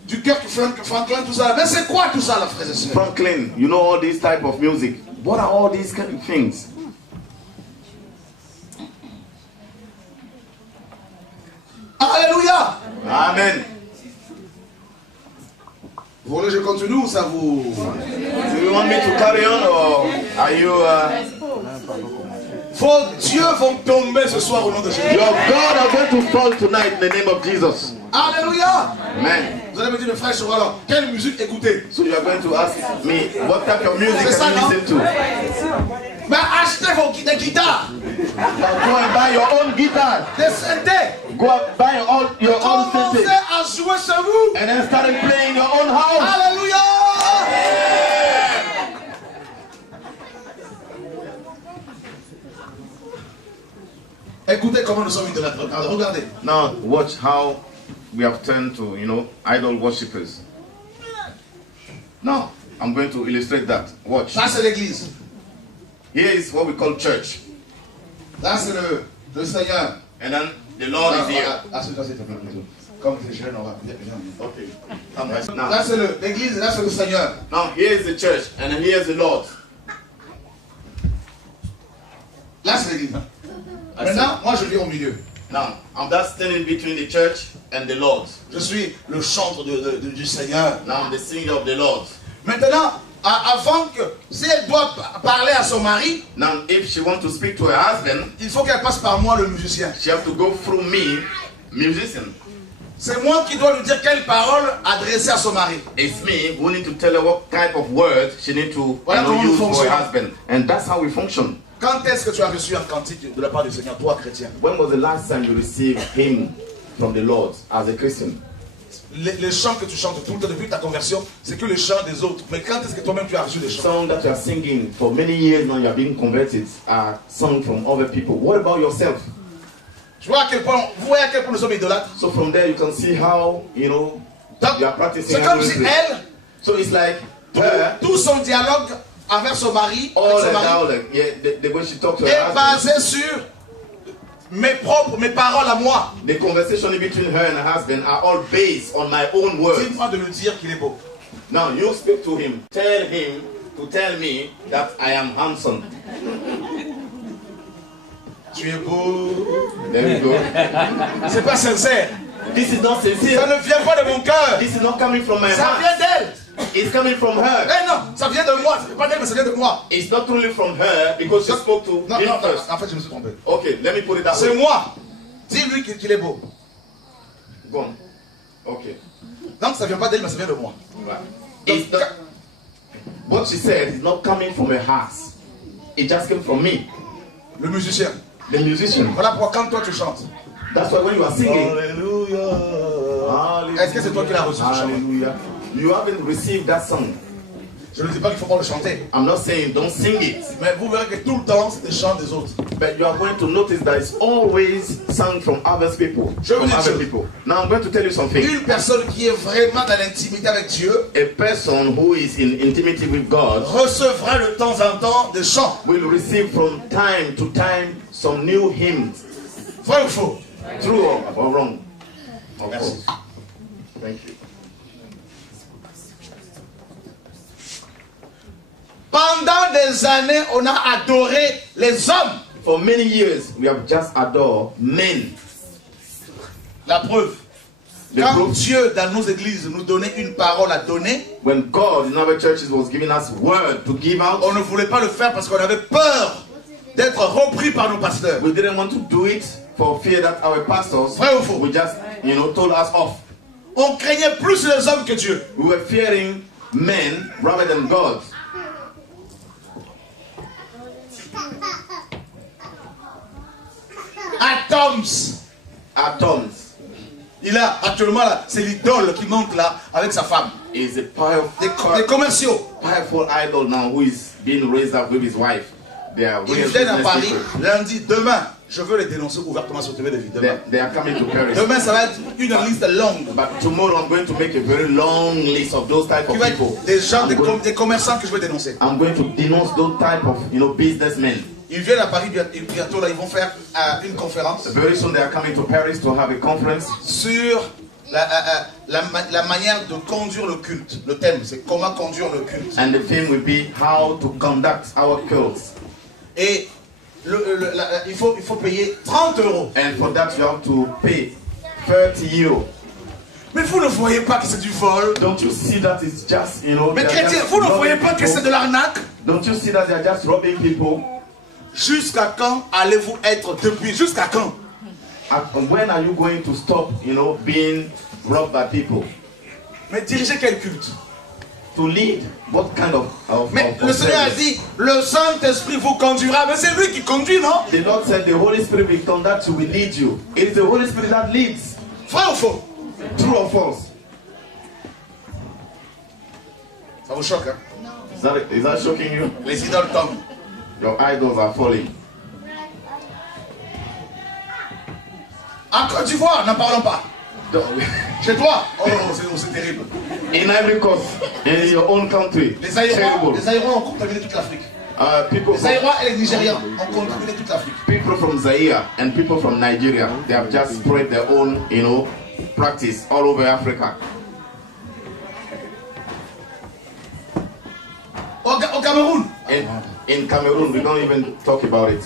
Du cœur que Franklin, tout ça. Mais c'est quoi tout ça, la frère et sœur? Franklin, you know all this type of music. What are all these kind of things? Alléluia. Amen. Vous voulez que je continue ou ça vous... Do you want me to carry on or are you... Vos dieux vont tomber ce soir au nom de Jésus. Your God are going to fall tonight in the name of Jesus. Alléluia. Amen. Vous allez me dire, le frère Chorel, alors, quelle musique écouter? So you are going to ask me, what type of music C'est ça, can you listen to? Mais achetez des guitares, Go and buy your own guitar. des synthés. Go and buy your own Commencez synthesizer. à jouer chez vous. And then start playing in your own house. Alléluia. Écoutez comment nous sommes idolâtres. Regardez. Now watch how we have turned to, you know, idol worshippers. Now I'm going to illustrate that. Watch. Ça c'est l'église. Here is what we call church. Là c'est le Seigneur. And then the Lord is here. Comme c'est jeune, on va bien. Okay. Come guys. Là Now, c'est l'église, là c'est le Seigneur. now here is the church and then here is the Lord. Là c'est l'église. Maintenant, moi je vis au milieu. Now I'm just standing between the church and the Lord. Je suis le chantre du Seigneur. Now I'm the singer of the Lord. Maintenant, avant que, si elle doit parler à son mari, Now if she wants to speak to her husband, il faut qu'elle passe par moi, le musicien. she has to go through me, musician. C'est moi qui dois lui dire quelle parole adresser à son mari. It's me who need to tell her what type of words she need to Voilà comment use nous for her fonctionnons. husband. And that's how we function. Quand est-ce que tu as reçu un cantique de la part du Seigneur, toi chrétien? When was the last time you received hymn from the Lord as a Christian? Les chants que tu chantes tout le temps depuis ta conversion, c'est que les chants des autres. Mais quand est-ce que toi-même tu as reçu des chants? Songs that you are singing for many years now, you are being converted, are sung from other people. What about yourself? Tu vois à quel point, vous voyez à quel point nous sommes idolâtres? So from there you can see how, you know, Donc, you are practicing. c'est comme si idolatry. elle, So it's like her, tout son dialogue envers son mari, all avec son the mari dialogue, yeah, the way she talks to her est husband, basé sur mes paroles à moi. the conversation between her and her husband are all based on my own words. Dis-moi de lui dire qu'il est beau. Now you speak to him, tell him to tell me that I am handsome. Tu es beau. There you go. C'est pas sincère. This is not Ça sincere. ne vient pas de mon cœur. This is not coming from my Ça heart. vient d'elle. It's coming from her. Eh non, ça vient de moi. C'est pas d'elle, mais ça vient de moi. It's not truly from her because she spoke to Non, him non, first. en fait, je me suis trompé. Okay, let me put it that C'est way. moi. Dis-lui qu'il est beau. Go on. Okay. Donc, ça vient pas d'elle, mais ça vient de moi. Right. It's not, what she said is not coming from her heart. It just came from me, Le musicien. the musician. Voilà pourquoi quand toi tu chantes. That's why when you are singing, Est-ce que c'est toi qui l'as reçu, ce chant? hallelujah, you haven't received that song. Je ne dis pas qu'il faut pas le chanter. I'm not saying don't sing it, Mais vous verrez que tout le temps, c'est des chants des autres. but you are going to notice that it's always sung from other people. Je vous From dis une other chose. people. Now I'm going to tell you something. Une personne qui est vraiment dans l'intimité avec Dieu A person who is in intimacy with God recevra de temps en temps des chants. will receive from time to time some new hymns. Vrai ou faux? True or wrong? Of Merci. course. Thank you. Pendant des années, on a adoré les hommes. For many years, we have just adored men. La preuve. The Quand proof, Dieu, dans nos églises, nous donnait une parole à donner, when God in our churches was giving us word to give out, on ne voulait pas le faire parce qu'on avait peur d'être repris par nos pasteurs. we didn't want to do it for fear that our pastors Vrai ou faux? would just, told us off. On craignait plus les hommes que Dieu. We were fearing men rather than God. Atoms. Atoms. Il a actuellement là, c'est l'idole qui monte là avec sa femme. is a des commerciaux. powerful idol now who is being raised up with his wife. They are Ils real viennent à business Paris people. lundi, demain. Je veux les dénoncer ouvertement sur TV de vie. Demain. They are coming to Paris. Demain, ça va être une liste longue. But tomorrow I'm going to make a very long list of those type Qui of va être people. des gens, I'm des commerçants que je veux dénoncer. going to denounce those type of businessmen. Ils viennent à Paris bientôt, là, ils vont faire une conférence Very soon they are coming to Paris to have a conference sur la manière de conduire le culte. Le thème, c'est comment conduire le culte. and the theme will be how to conduct our cults. Et il faut payer 30 €. And for that you have to pay 30 €. Mais vous ne voyez pas que c'est du vol. Don't you see that it's just, Mais they're chrétiens, just vous ne robbing voyez pas que people? c'est de l'arnaque. Don't you see that they're just robbing people? Jusqu'à quand allez-vous être depuis? Jusqu'à quand? And when are you going to stop, being robbed by people? Mais diriger quel culte? To lead what kind of Mais le Seigneur a service? dit, le Saint-Esprit vous conduira. Mais c'est lui qui conduit, non? The Lord said the Holy Spirit will conduct you, will lead you. It is the Holy Spirit that leads. Vrai ou faux? True or false? Ça vous choque, hein? Is that shocking you? Les idoles tombent. Your idols are falling. En Côte d'Ivoire, n'en parlons pas. Don't- Chez toi, c'est terrible. In Ivory Coast, in your own country, Les terrible. Aïrois ont contaminé toute l'Afrique. People Les from, Aïrois et les Nigériens ont contaminé toute l'Afrique. people from Zaire and people from Nigeria, they have just spread their own, practice all over Africa. Au Cameroun, In Cameroon, we don't even talk about it.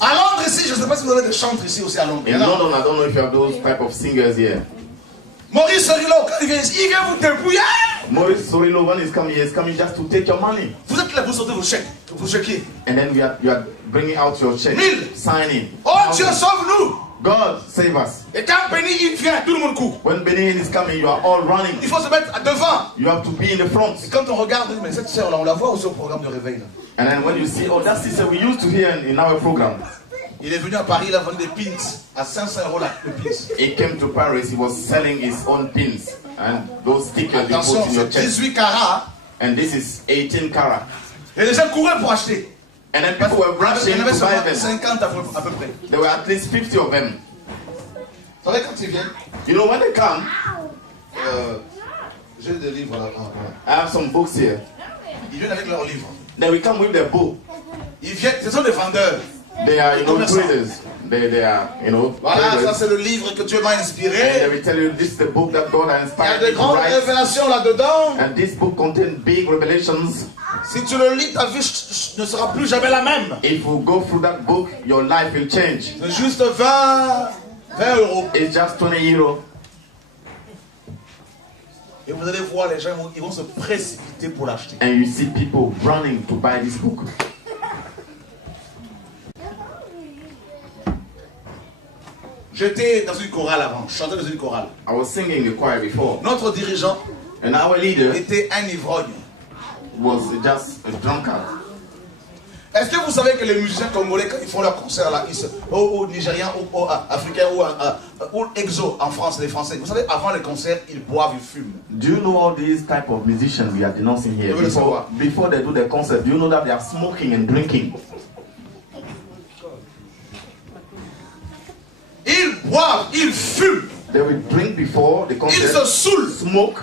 à Londres ici, je ne sais pas si vous avez des chantres ici aussi à Londres. In London, I don't know if you have those type of singers here. Maurice Sorilo, quand il vient ici, il vient vous dépouiller. Maurice Sorilo, when he's coming just to take your money. Vous êtes là, vous sortez vos chèques, vos chéquiers. And then you are bringing out your check, 1000. signing. Oh Dieu, sauve-nous. God, save us. Et quand Béni il vient, tout le monde court. When Benin is coming, you are all running. Il faut se mettre devant. You have to be in the front. Et quand on regarde, on dit, mais cette sœur-là, on la voit aussi au programme de réveil. Là. And then when you see, oh, that sister we used to hear in our program. Il est venu à Paris, il a vendu des pins à 500 € le pins. He came to Paris, he was selling his own pins and those stickers you Attention, put in your c'est chest. 18 carats. And this is 18 karat. Et les gens couraient pour acheter. And then people were Il rushing y en avait to buy seulement them. 50 à peu près. There were at least 50 of them. Vous savez, quand ils viennent, You know, when they come, j'ai des livres là. I have some books here. Ils viennent avec leurs livres. They will come with their book. Ils viennent, ce sont des vendeurs. They are, Commerçants. traders. They are, Voilà, ça traders. c'est le livre que Dieu m'a And they inspiré. will tell you this is the book that God has Il y a inspired de me to grandes write. révélations là-dedans. And this book contains big revelations. Si tu le lis, ta vie ne sera plus jamais la même. If you go through that book, your life will change. C'est juste 20 €. It's just 20 €. Et vous allez voir, les gens ils vont se précipiter pour l'acheter. And you see people running to buy this book. J'étais dans une chorale avant, je chantais dans une chorale. I was singing in the choir before. Notre dirigeant And our leader était un ivrogne. was just a drunkard. Est-ce que vous savez que les musiciens congolais, quand ils font leur concert là, ou nigériens, ou africains, ou exo en France, les Français, vous savez, avant les concerts, ils boivent, ils fument. Do you know all these type of musicians we are denouncing here? Je veux le savoir. Before they do their concert, do you know that they are smoking and drinking? Ils boivent, ils fument, They will drink before the ils concert, se saoulent. smoke,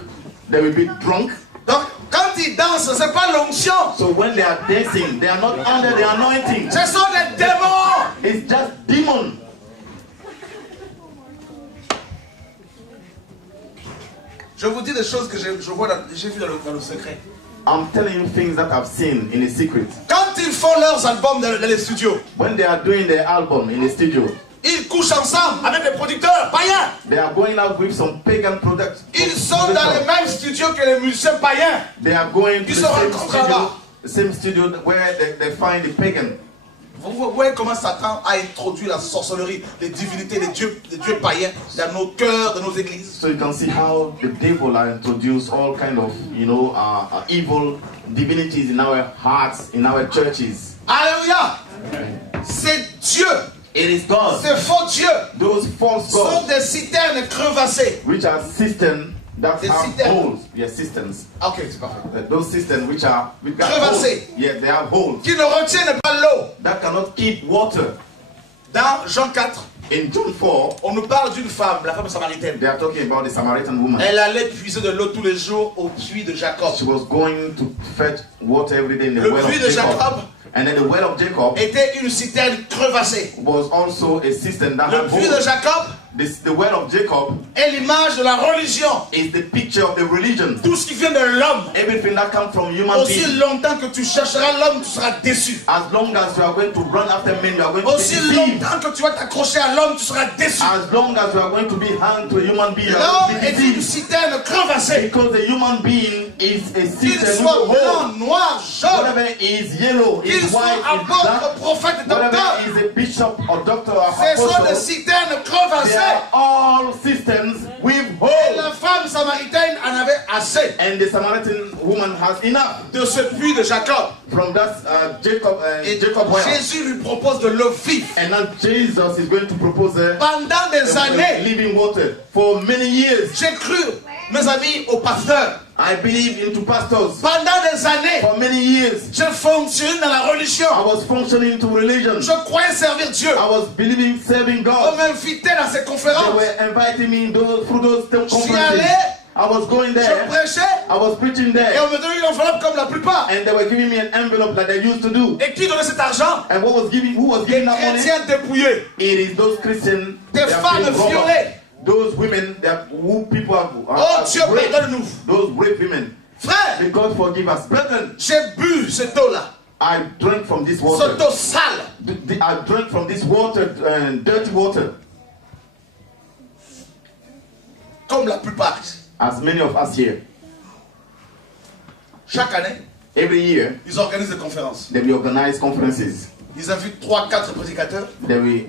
they will be drunk. Donc, quand ils dansent, c'est pas l'onction. So when they are dancing, they are not under the anointing. Ce sont des démons. It's just demon. Je vous dis des choses que j'ai vues dans le secret. I'm telling you things that I've seen in a secret. Quand ils font leurs albums dans les studios, When they are doing their album in the studio, ils couchent ensemble avec des producteurs païens. they are going out with some pagan products. Ils sont dans les mêmes studios que les musiciens païens. They are going to Ils the se rencontrent là-bas. same studio where they find the pagan. Vous voyez comment Satan a introduit la sorcellerie, les divinités, les dieux païens dans nos cœurs, dans nos églises. So you can see how the devil has introduced all kind of, evil divinities in our hearts, in our churches. Alléluia. C'est Dieu. It is God. Ces faux dieux Those false sont gods, des citernes crevassées. which are cisterns that Des have citernes. holes. Yes, cisterns. Ok, c'est parfait. Those cisterns which got Crevassés. holes. Yes, they have holes. Qui ne retiennent pas l'eau. That cannot keep water. Dans Jean 4, In John 4, on nous parle d'une femme, la femme samaritaine. they are talking about the Samaritan woman. Elle allait puiser de l'eau tous les jours au puits de Jacob. She was going to fetch water every day in the Le well of puits de Jacob. Jacob And then the well of Jacob était une citerne crevassée. was also a cistern that Le had puits de holes. Jacob The well of Jacob est l'image de la religion. is the picture of the religion. Tout ce qui vient de l'homme. Everything that comes from human Aussi beings. longtemps que tu chercheras l'homme, tu seras déçu. As long as you are going to run after men, you are going to be Aussi deceived. longtemps que tu vas t'accrocher à l'homme, tu seras déçu. As long as you are going to be hung to a human being, you are L'homme going to est be une deceived. citerne crevassée. Because the human being is a Qu'il cistern soit with a blanc, hole. noir, jaune, Whatever is yellow, qu'il is soit white, is apôtre, black. prophète et docteur, Whatever is a bishop or doctor or ce sont des apostle, citernes they crevassées. are all cisterns with Et holes. la femme samaritaine en avait assez And the Samaritan woman has enough de ce puits de Jacob. from that Et Jacob well. Jésus lui propose de l'eau vive. And now Jesus is going to propose Pendant des années, living water for many years. j'ai cru, mes amis, aux pasteurs. I believe into pastors Pendant des années, for many years. je fonctionne dans la religion. I was functioning into religion. Je croyais servir Dieu. I was believing, serving On God. m'invitait dans ces They conférences. were inviting me through those J'y conferences. allais, I was going je there. prêchais, I was preaching et there. on me donnait une enveloppe comme la plupart. And they were giving me an envelope like they used to do. Et qui donnait cet argent? And who was giving Des that money? chrétiens dépouillés. It is those Christians, Des they are femmes being robbed. violées. Those women who people have Oh Dieu, raped. pardonne-nous. Those rape women. Frère, May God forgive us. Brethren, j'ai bu cette eau-là. I drank from this water. Cette eau sale. I drank from this water, dirty water, Comme la plupart. as many of us here. Chaque année, Every year, ils organisent des conférences. they will organize conferences. Ils invitent 3-4 prédicateurs. They will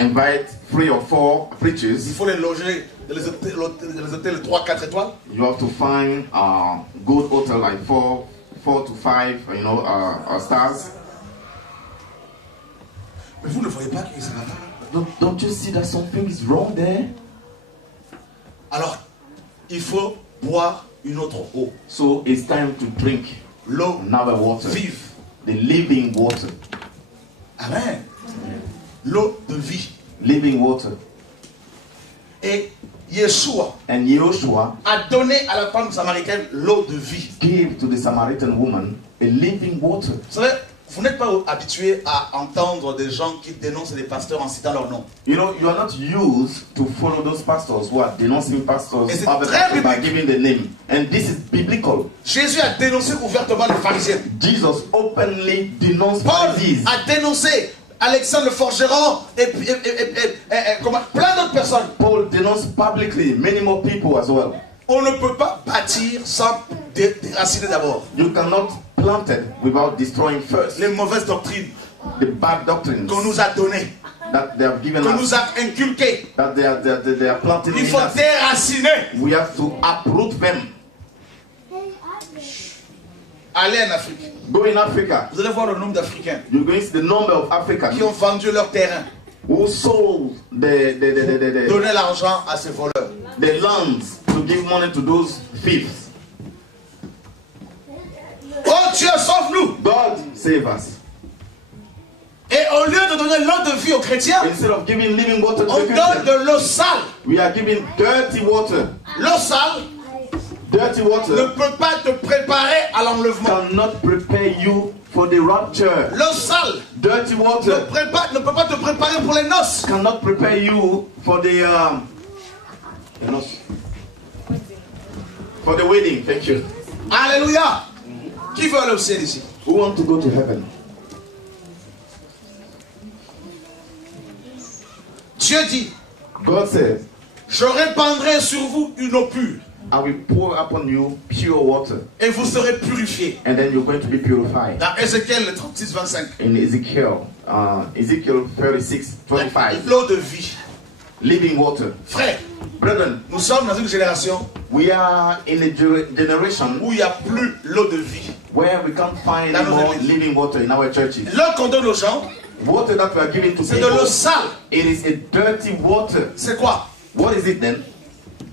invite 3 or 4 preachers. Il faut les loger dans les hôtels 3-4 étoiles. You have to find a good hotel like 4 to 5, stars. Mais vous ne voyez pas que ça va pas. Don't you see that something is wrong there? Alors, il faut boire une autre eau. So it's time to drink L'eau another water, vive. the living water, Amen. L'eau de vie. living water. Et Yeshua And Joshua a donné à la femme samaritaine l'eau de vie. gave to the Samaritan woman a living water. Vous savez, vous n'êtes pas habitué à entendre des gens qui dénoncent les pasteurs en citant leur nom. You know, you are not used to follow those pastors who are denouncing pastors Et c'est other très pastors by biblique. giving the name. And this is biblical. Jésus a dénoncé ouvertement les pharisiens. Jesus openly denounced Paul Pharisees. a dénoncé Alexandre le forgeron et plein d'autres personnes. Paul denounced publicly many more people as well. On ne peut pas bâtir sans déraciner d'abord You cannot plant it without destroying first les mauvaises doctrines the bad doctrines qu'on nous a données, that they have given qu'on us, nous a inculquées. that they are planting Il in faut us. déraciner. We have to uproot them. Allez en Afrique. Go in Africa. Vous allez voir le nombre d'Africains You're going to see the number of qui Africans ont vendu leur terrain, who sold the donné l'argent à ces voleurs. lands to give money to those thieves. Oh Dieu, sauve-nous! God save us. Et au lieu de donner l'eau de vie aux chrétiens, Instead of giving living water to on the donne Christians, de l'eau sale. we are giving dirty water. L'eau sale Dirty ne water peut pas te préparer à l'enlèvement. cannot prepare you for the rapture. L'eau sale Dirty water ne peut pas te préparer pour les noces. cannot prepare you for the wedding. Thank you. Alléluia. Qui veut aller au ciel ici? Who want to go to heaven? Dieu dit, God says, je répandrai sur vous une eau pure I will pour upon you pure water, et vous serez purifiés. and then you're going to be purified. Dans Ézéchiel 36-25. In Ezekiel 36:25, L'eau de vie. living water. Frère, Brethren, nous sommes dans une génération we are in a generation où il n'y a plus l'eau de vie. where we can't find Dans nos more églises. living water in our churches. L'eau qu'on donne aux gens, Water that we are giving to c'est de l'eau people, sale. it is a dirty water. C'est quoi? What is it then?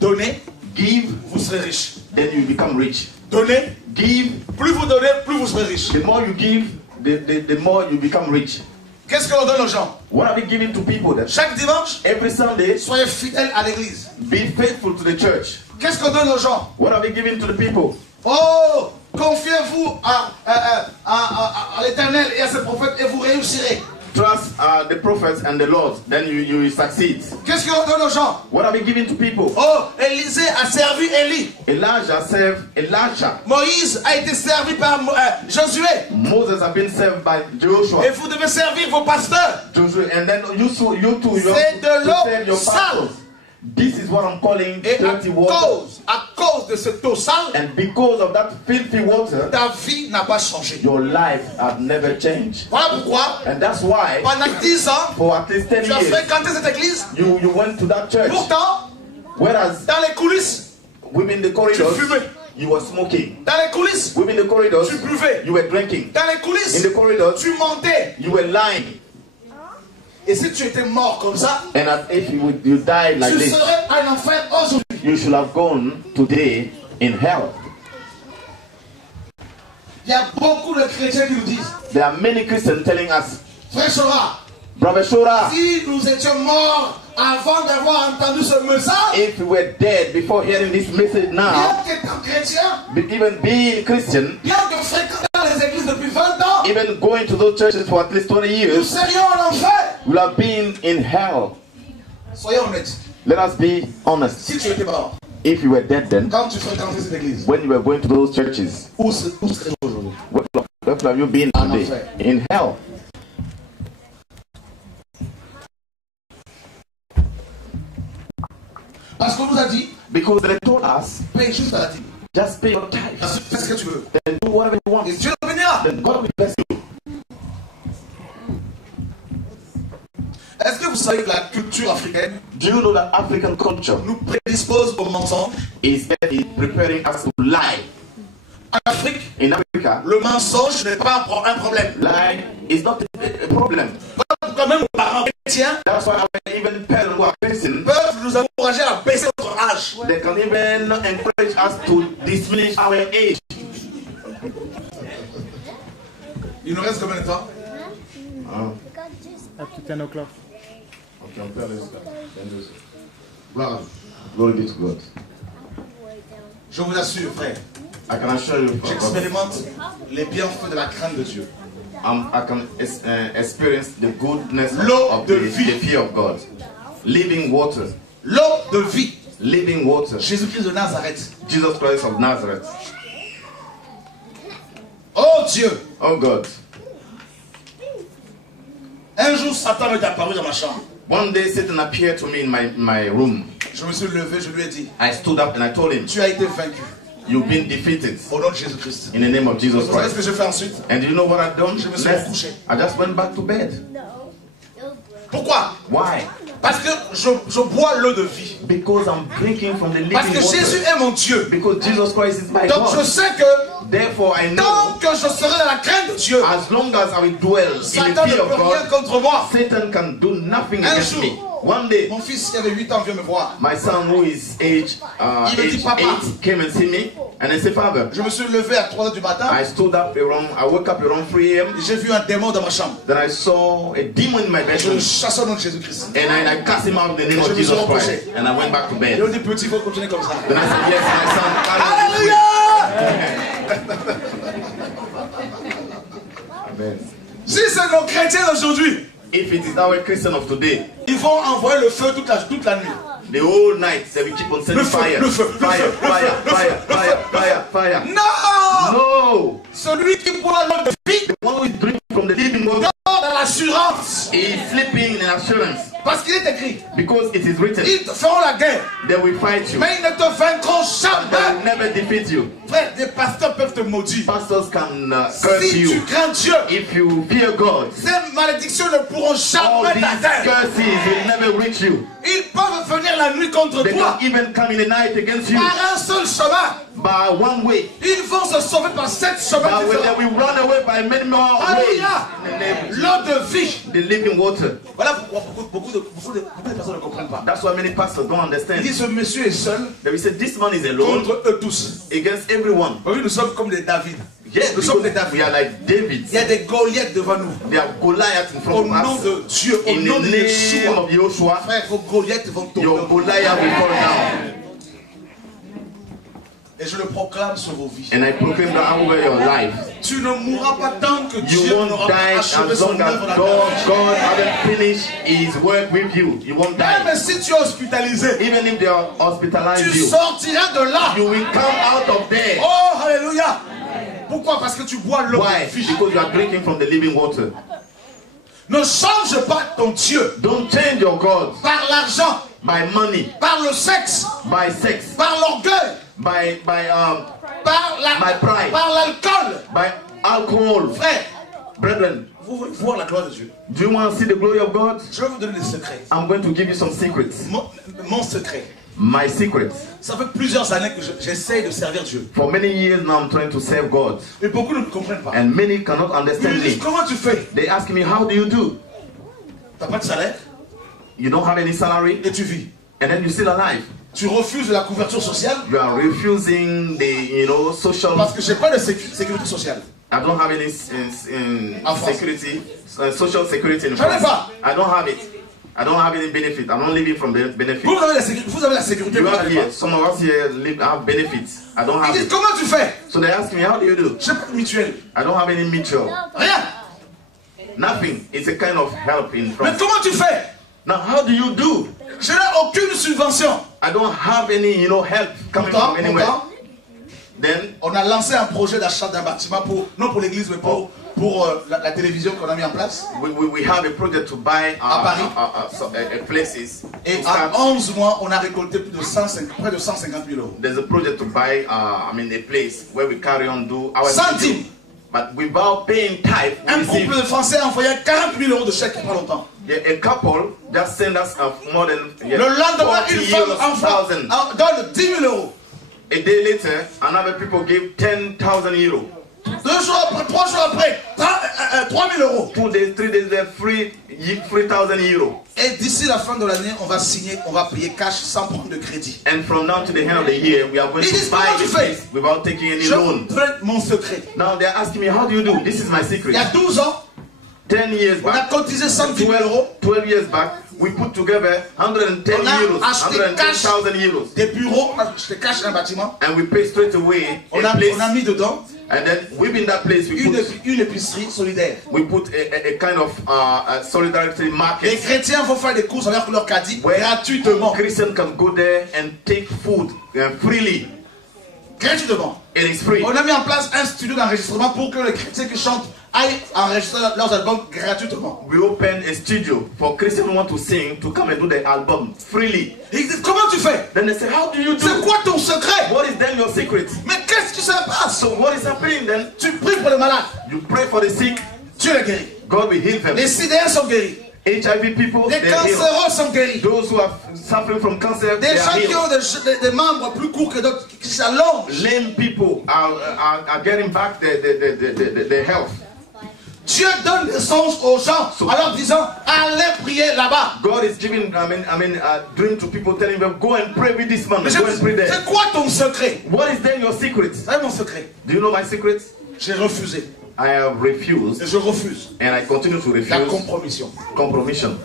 Donnez, Give, vous serez riche. then you become rich. Donnez. Give. Plus vous donnez, plus vous serez riche. The more you give, the more you become rich. Qu'est-ce que l'on donne aux gens? What are we giving to people then? Chaque dimanche, Every Sunday, soyez fidèles à l'église. be faithful to the church. Qu'est-ce qu'on donne aux gens? What are we giving to the people? Oh, confiez-vous à l'Éternel et à ses prophètes et vous réussirez. Trust the prophets and the Lord, then you will succeed. Qu'est-ce qu'on donne aux gens? What are we giving to people? Oh, Élisée a servi Élie. Elijah served Elisha. Moïse a été servi par Josué. Moses have been served by Joshua. Et vous devez servir vos pasteurs. Joshua, and then you too, you C'est de have to l'eau serve your sale. pastors. This is what I'm calling Et dirty water. à cause de cette eau sale, And because of that filthy water, ta vie n'a pas changé. your life have never changed. Voilà pourquoi, And that's why, pendant 10 ans, for at least 10 tu as years, fréquenté cette église. you went to that church. Pourtant, Whereas dans les coulisses, within the corridors, tu fumais. you were smoking. Dans les coulisses, Within the corridors, tu buvais. you were drinking. Dans les In coulisses, the corridors, tu mentais. you were lying. Et si tu étais mort comme ça, And as if you died like tu this, serais en enfer aujourd'hui. you should have gone today in hell. Il y a beaucoup de chrétiens qui nous disent, There are many Christians telling us, Frère Chora, Brother Shora, si nous étions morts avant d'avoir entendu ce message, if we were dead before hearing this message now, bien qu'étant chrétien, even being Christian, bien que fréquentant les églises depuis 20 ans, even going to those churches for at least 20 nous years, serions en enfer. will have been in hell. Soyons honnêtes. Let us be honest. Si tu étais mort, If you were dead then, quand tu fréquentais cette église, when you were going to those churches, où serais-tu aujourd'hui? where have you been En today? enfer. In hell. Parce qu'on nous a dit, Because they told us, paye juste à la dîme. just pay your tithes. Fais ce que tu veux. Then do whatever you want. Et Dieu le bénira. Then God will bless you. Est-ce que vous savez que la culture africaine Do you know that African culture nous prédispose au mensonge? is preparing us to lie? En Afrique, In Africa, le mensonge n'est pas un problème. lie is not a problem. Pourquoi même nos parents chrétiens That's why even parents who are Christians, peuvent nous encourager à baisser notre âge. they can even encourage us to diminish our age. Il nous reste combien de temps? Up to 10 o'clock. Okay, I'm fairly Voilà. Glory be to God. Je vous assure, frère, I can assure you, j'expérimente les bienfaits de la crainte de Dieu. I can experience the goodness L'eau of de the vie. fear of God. Living water. L'eau de vie. Living water. Jésus-Christ de Nazareth. Jesus Christ of Nazareth. Oh Dieu, Oh God. un jour Satan m'est apparu dans ma chambre. One day Satan appeared to me in my room. Je me suis levé, je lui ai dit, I stood up and I told him, tu as été vaincu you've been defeated au nom de Jésus-Christ. in the name of Jesus Vous savez ce que Christ. j'ai fait ensuite? And do you know what I've done? Je me suis Next, recouché. I just went back to bed. Pourquoi? Why? Parce que je bois l'eau de vie. Because I'm drinking from the living Parce que Jésus water. est mon Dieu. Because Jesus Christ is my Donc je God. sais que Therefore I know, tant que je serai dans la crainte de Dieu, as long as I will dwell in the Satan ne fear peut of rien God, contre moi. Satan can do nothing Un against jour, me. One day, mon fils qui avait 8 ans vient me voir. my son who is age Il me dit, Papa. 8 came and see me and I said, Father, Je me suis levé à 3 h du matin I stood up I woke up around 3 a.m. et j'ai vu un démon dans ma chambre. Then I saw a demon in my Je bedroom le chasse au nom de Jésus-Christ. and I cast him out in the name Je of me suis Jesus recouché. Christ and I went back to Et bed. on dit petit, il faut continuer comme ça. Then I said, yes, my son. Alléluia! Amen. Si c'est nos chrétiens d'aujourd'hui, If it is our Christian of today, ils vont envoyer le feu toute la nuit. the whole night they will keep on sending Le feu, fire, le feu, le fire, feu, fire, le feu, fire, le fire, feu, le fire, fire. Non! No! Celui qui boit l'eau de vie The one who is drinking from the living water dort dans l'assurance. is sleeping in assurance Parce qu'il est écrit, because it is written, ils te feront la guerre, they will fight you. mais ils ne te vaincront They jamais. will never defeat you. Frère, des pasteurs peuvent te maudire. Pastors can curse Si tu you. crains Dieu, If you fear God, ces malédictions ne pourront all jamais these t'atteindre. curses will never reach you. Ils peuvent venir la nuit contre They toi can even come in the night against you par un seul chemin. by one way, Ils vont se sauver par 7 chemins but différents. they will run away by many more ways. Alléluia. L'eau de vie. The living water. Voilà pourquoi beaucoup de personnes ne comprennent pas. That's why many pastors don't Ils understand. disent ce monsieur est seul They will say this man is alone contre eux tous. against everyone. Oui, nous sommes comme les David. Yes, Nous sommes because des David. we are like David. Il y a des Goliaths devant nous. They are Goliath in Au front nom of us. de Dieu, au In nom the de name Yeshua. of Joshua, Frère, vos Goliaths vont tomber. your Goliath will fall down. Et je le proclame sur vos vies. And I proclaim that over your life. Tu ne mourras pas tant que You Dieu won't n'aura pas die achevé as son long as œuvre dans ta God vie. hasn't finished His work with you. You won't Même die. si tu es hospitalisé, Even if they are hospitalized tu you, sortiras de là. you will come out of there. Oh, alléluia. Pourquoi? Parce que tu bois l'eau Why? de vie. Because you are drinking from the living water. Ne change pas ton Dieu Don't change your God par l'argent, by money, par le sexe, by sex, par l'orgueil, by par pride. l'alcool. by alcohol. Frère, Brethren, vous voulez voir la gloire de Dieu? do you want to see the glory of God? Je vais vous donner des secrets. I'm going to give you some secrets. Mon secret. My secrets. Ça fait plusieurs années que j'essaye de servir Dieu. For many years now, I'm trying to serve God, Et beaucoup ne me comprennent pas. and many cannot Ils me understand disent, me. comment tu fais? They ask me, how do you do? T'as pas de salaire You don't have any salary, et tu vis. and then you're still alive. Tu refuses la couverture sociale You are refusing the, social. parce que j'ai pas de sécurité sociale. I don't have any En France. security, social security in J'en ai France. pas. I don't have it. I don't have any benefit. I'm not living from benefit. Vous avez la sécurité, You moi, have j'en ai pas. here, some of us here have benefits. I don't Ils have disent, it. comment tu fais? So they ask me, how do you do? J'ai pas de mutuelle. I don't have any mutual. Rien. Nothing. It's a kind of help in Mais France. comment tu fais? Now, how do you do? Je n'ai aucune subvention. I don't have any, help coming from anywhere. Pourtant, Then on a lancé un projet d'achat d'un bâtiment non pour l'église, mais pour la télévision qu'on a mis en place. we have a project to buy À Paris. places. Et To en start. 11 mois, on a récolté près de 150 000 euros. There's a project to buy, a place where we carry on do our Centime. but without paying tithe. we Un receive- couple de Français a envoyé 40 000 euros de chèque il n'y a pas longtemps. A couple just send us more than Le lendemain, 40 une femme euros. donne 10 000 euros. A day later, another people gave 10,000 euros. 2 jours après, 3 jours après, 3 000 euros. 2 days, 3 days, they're free 3,000 euros. Et d'ici la fin de l'année, on va payer cash sans prendre de crédit. And from now to the end of the year, we are going Ils to disent, buy comment tu the fais? place without taking any Je vous loan. donne mon secret. Now they're asking me, how do you do? This is my Il secret. y a 12 ans, 10 years on a back, cotisé 110 000 euros. 12 years back, we put together 110 On a euros, acheté 110,000 euros. Des bureaux, on a acheté cash un bâtiment. And we pay straight away On a place. a mis dedans And then within that place, we put une épicerie solidaire. a kind of solidarity Les market chrétiens vont faire des courses avec leur caddie where gratuitement. Christians can go there and take food freely. Gratuitement. It is free. On a mis en place un studio d'enregistrement pour que les chrétiens qui chantent aillent enregistrer leurs albums gratuitement. We open a studio for Christians who want to sing to come and do their album freely. Ils disent, comment tu fais? Then they say, how do you C'est do? quoi ton secret? What is then your secret? Mais qu'est-ce qui se passe? So what is happening then? Tu pries pour les malades, You pray for the sick, tu les guéris. God will heal them. Les sidéens sont guéris. HIV people, Les they are healed. cancéreux sont guéris. Those who are suffering from cancer, Des they gens are qui ont healed. des membres plus courts que d'autres, qui s'allongent. Lame people are getting back their health. Dieu donne des songes aux gens en leur disant, allez prier là-bas. God is giving, dream to people, telling them, go and pray with this man. Mais Go and pray there. c'est quoi ton secret? What is then your secret? C'est mon secret. Do you know my secret? J'ai refusé. I have refused, Et je refuse and I continue to la refuse compromission. compromission.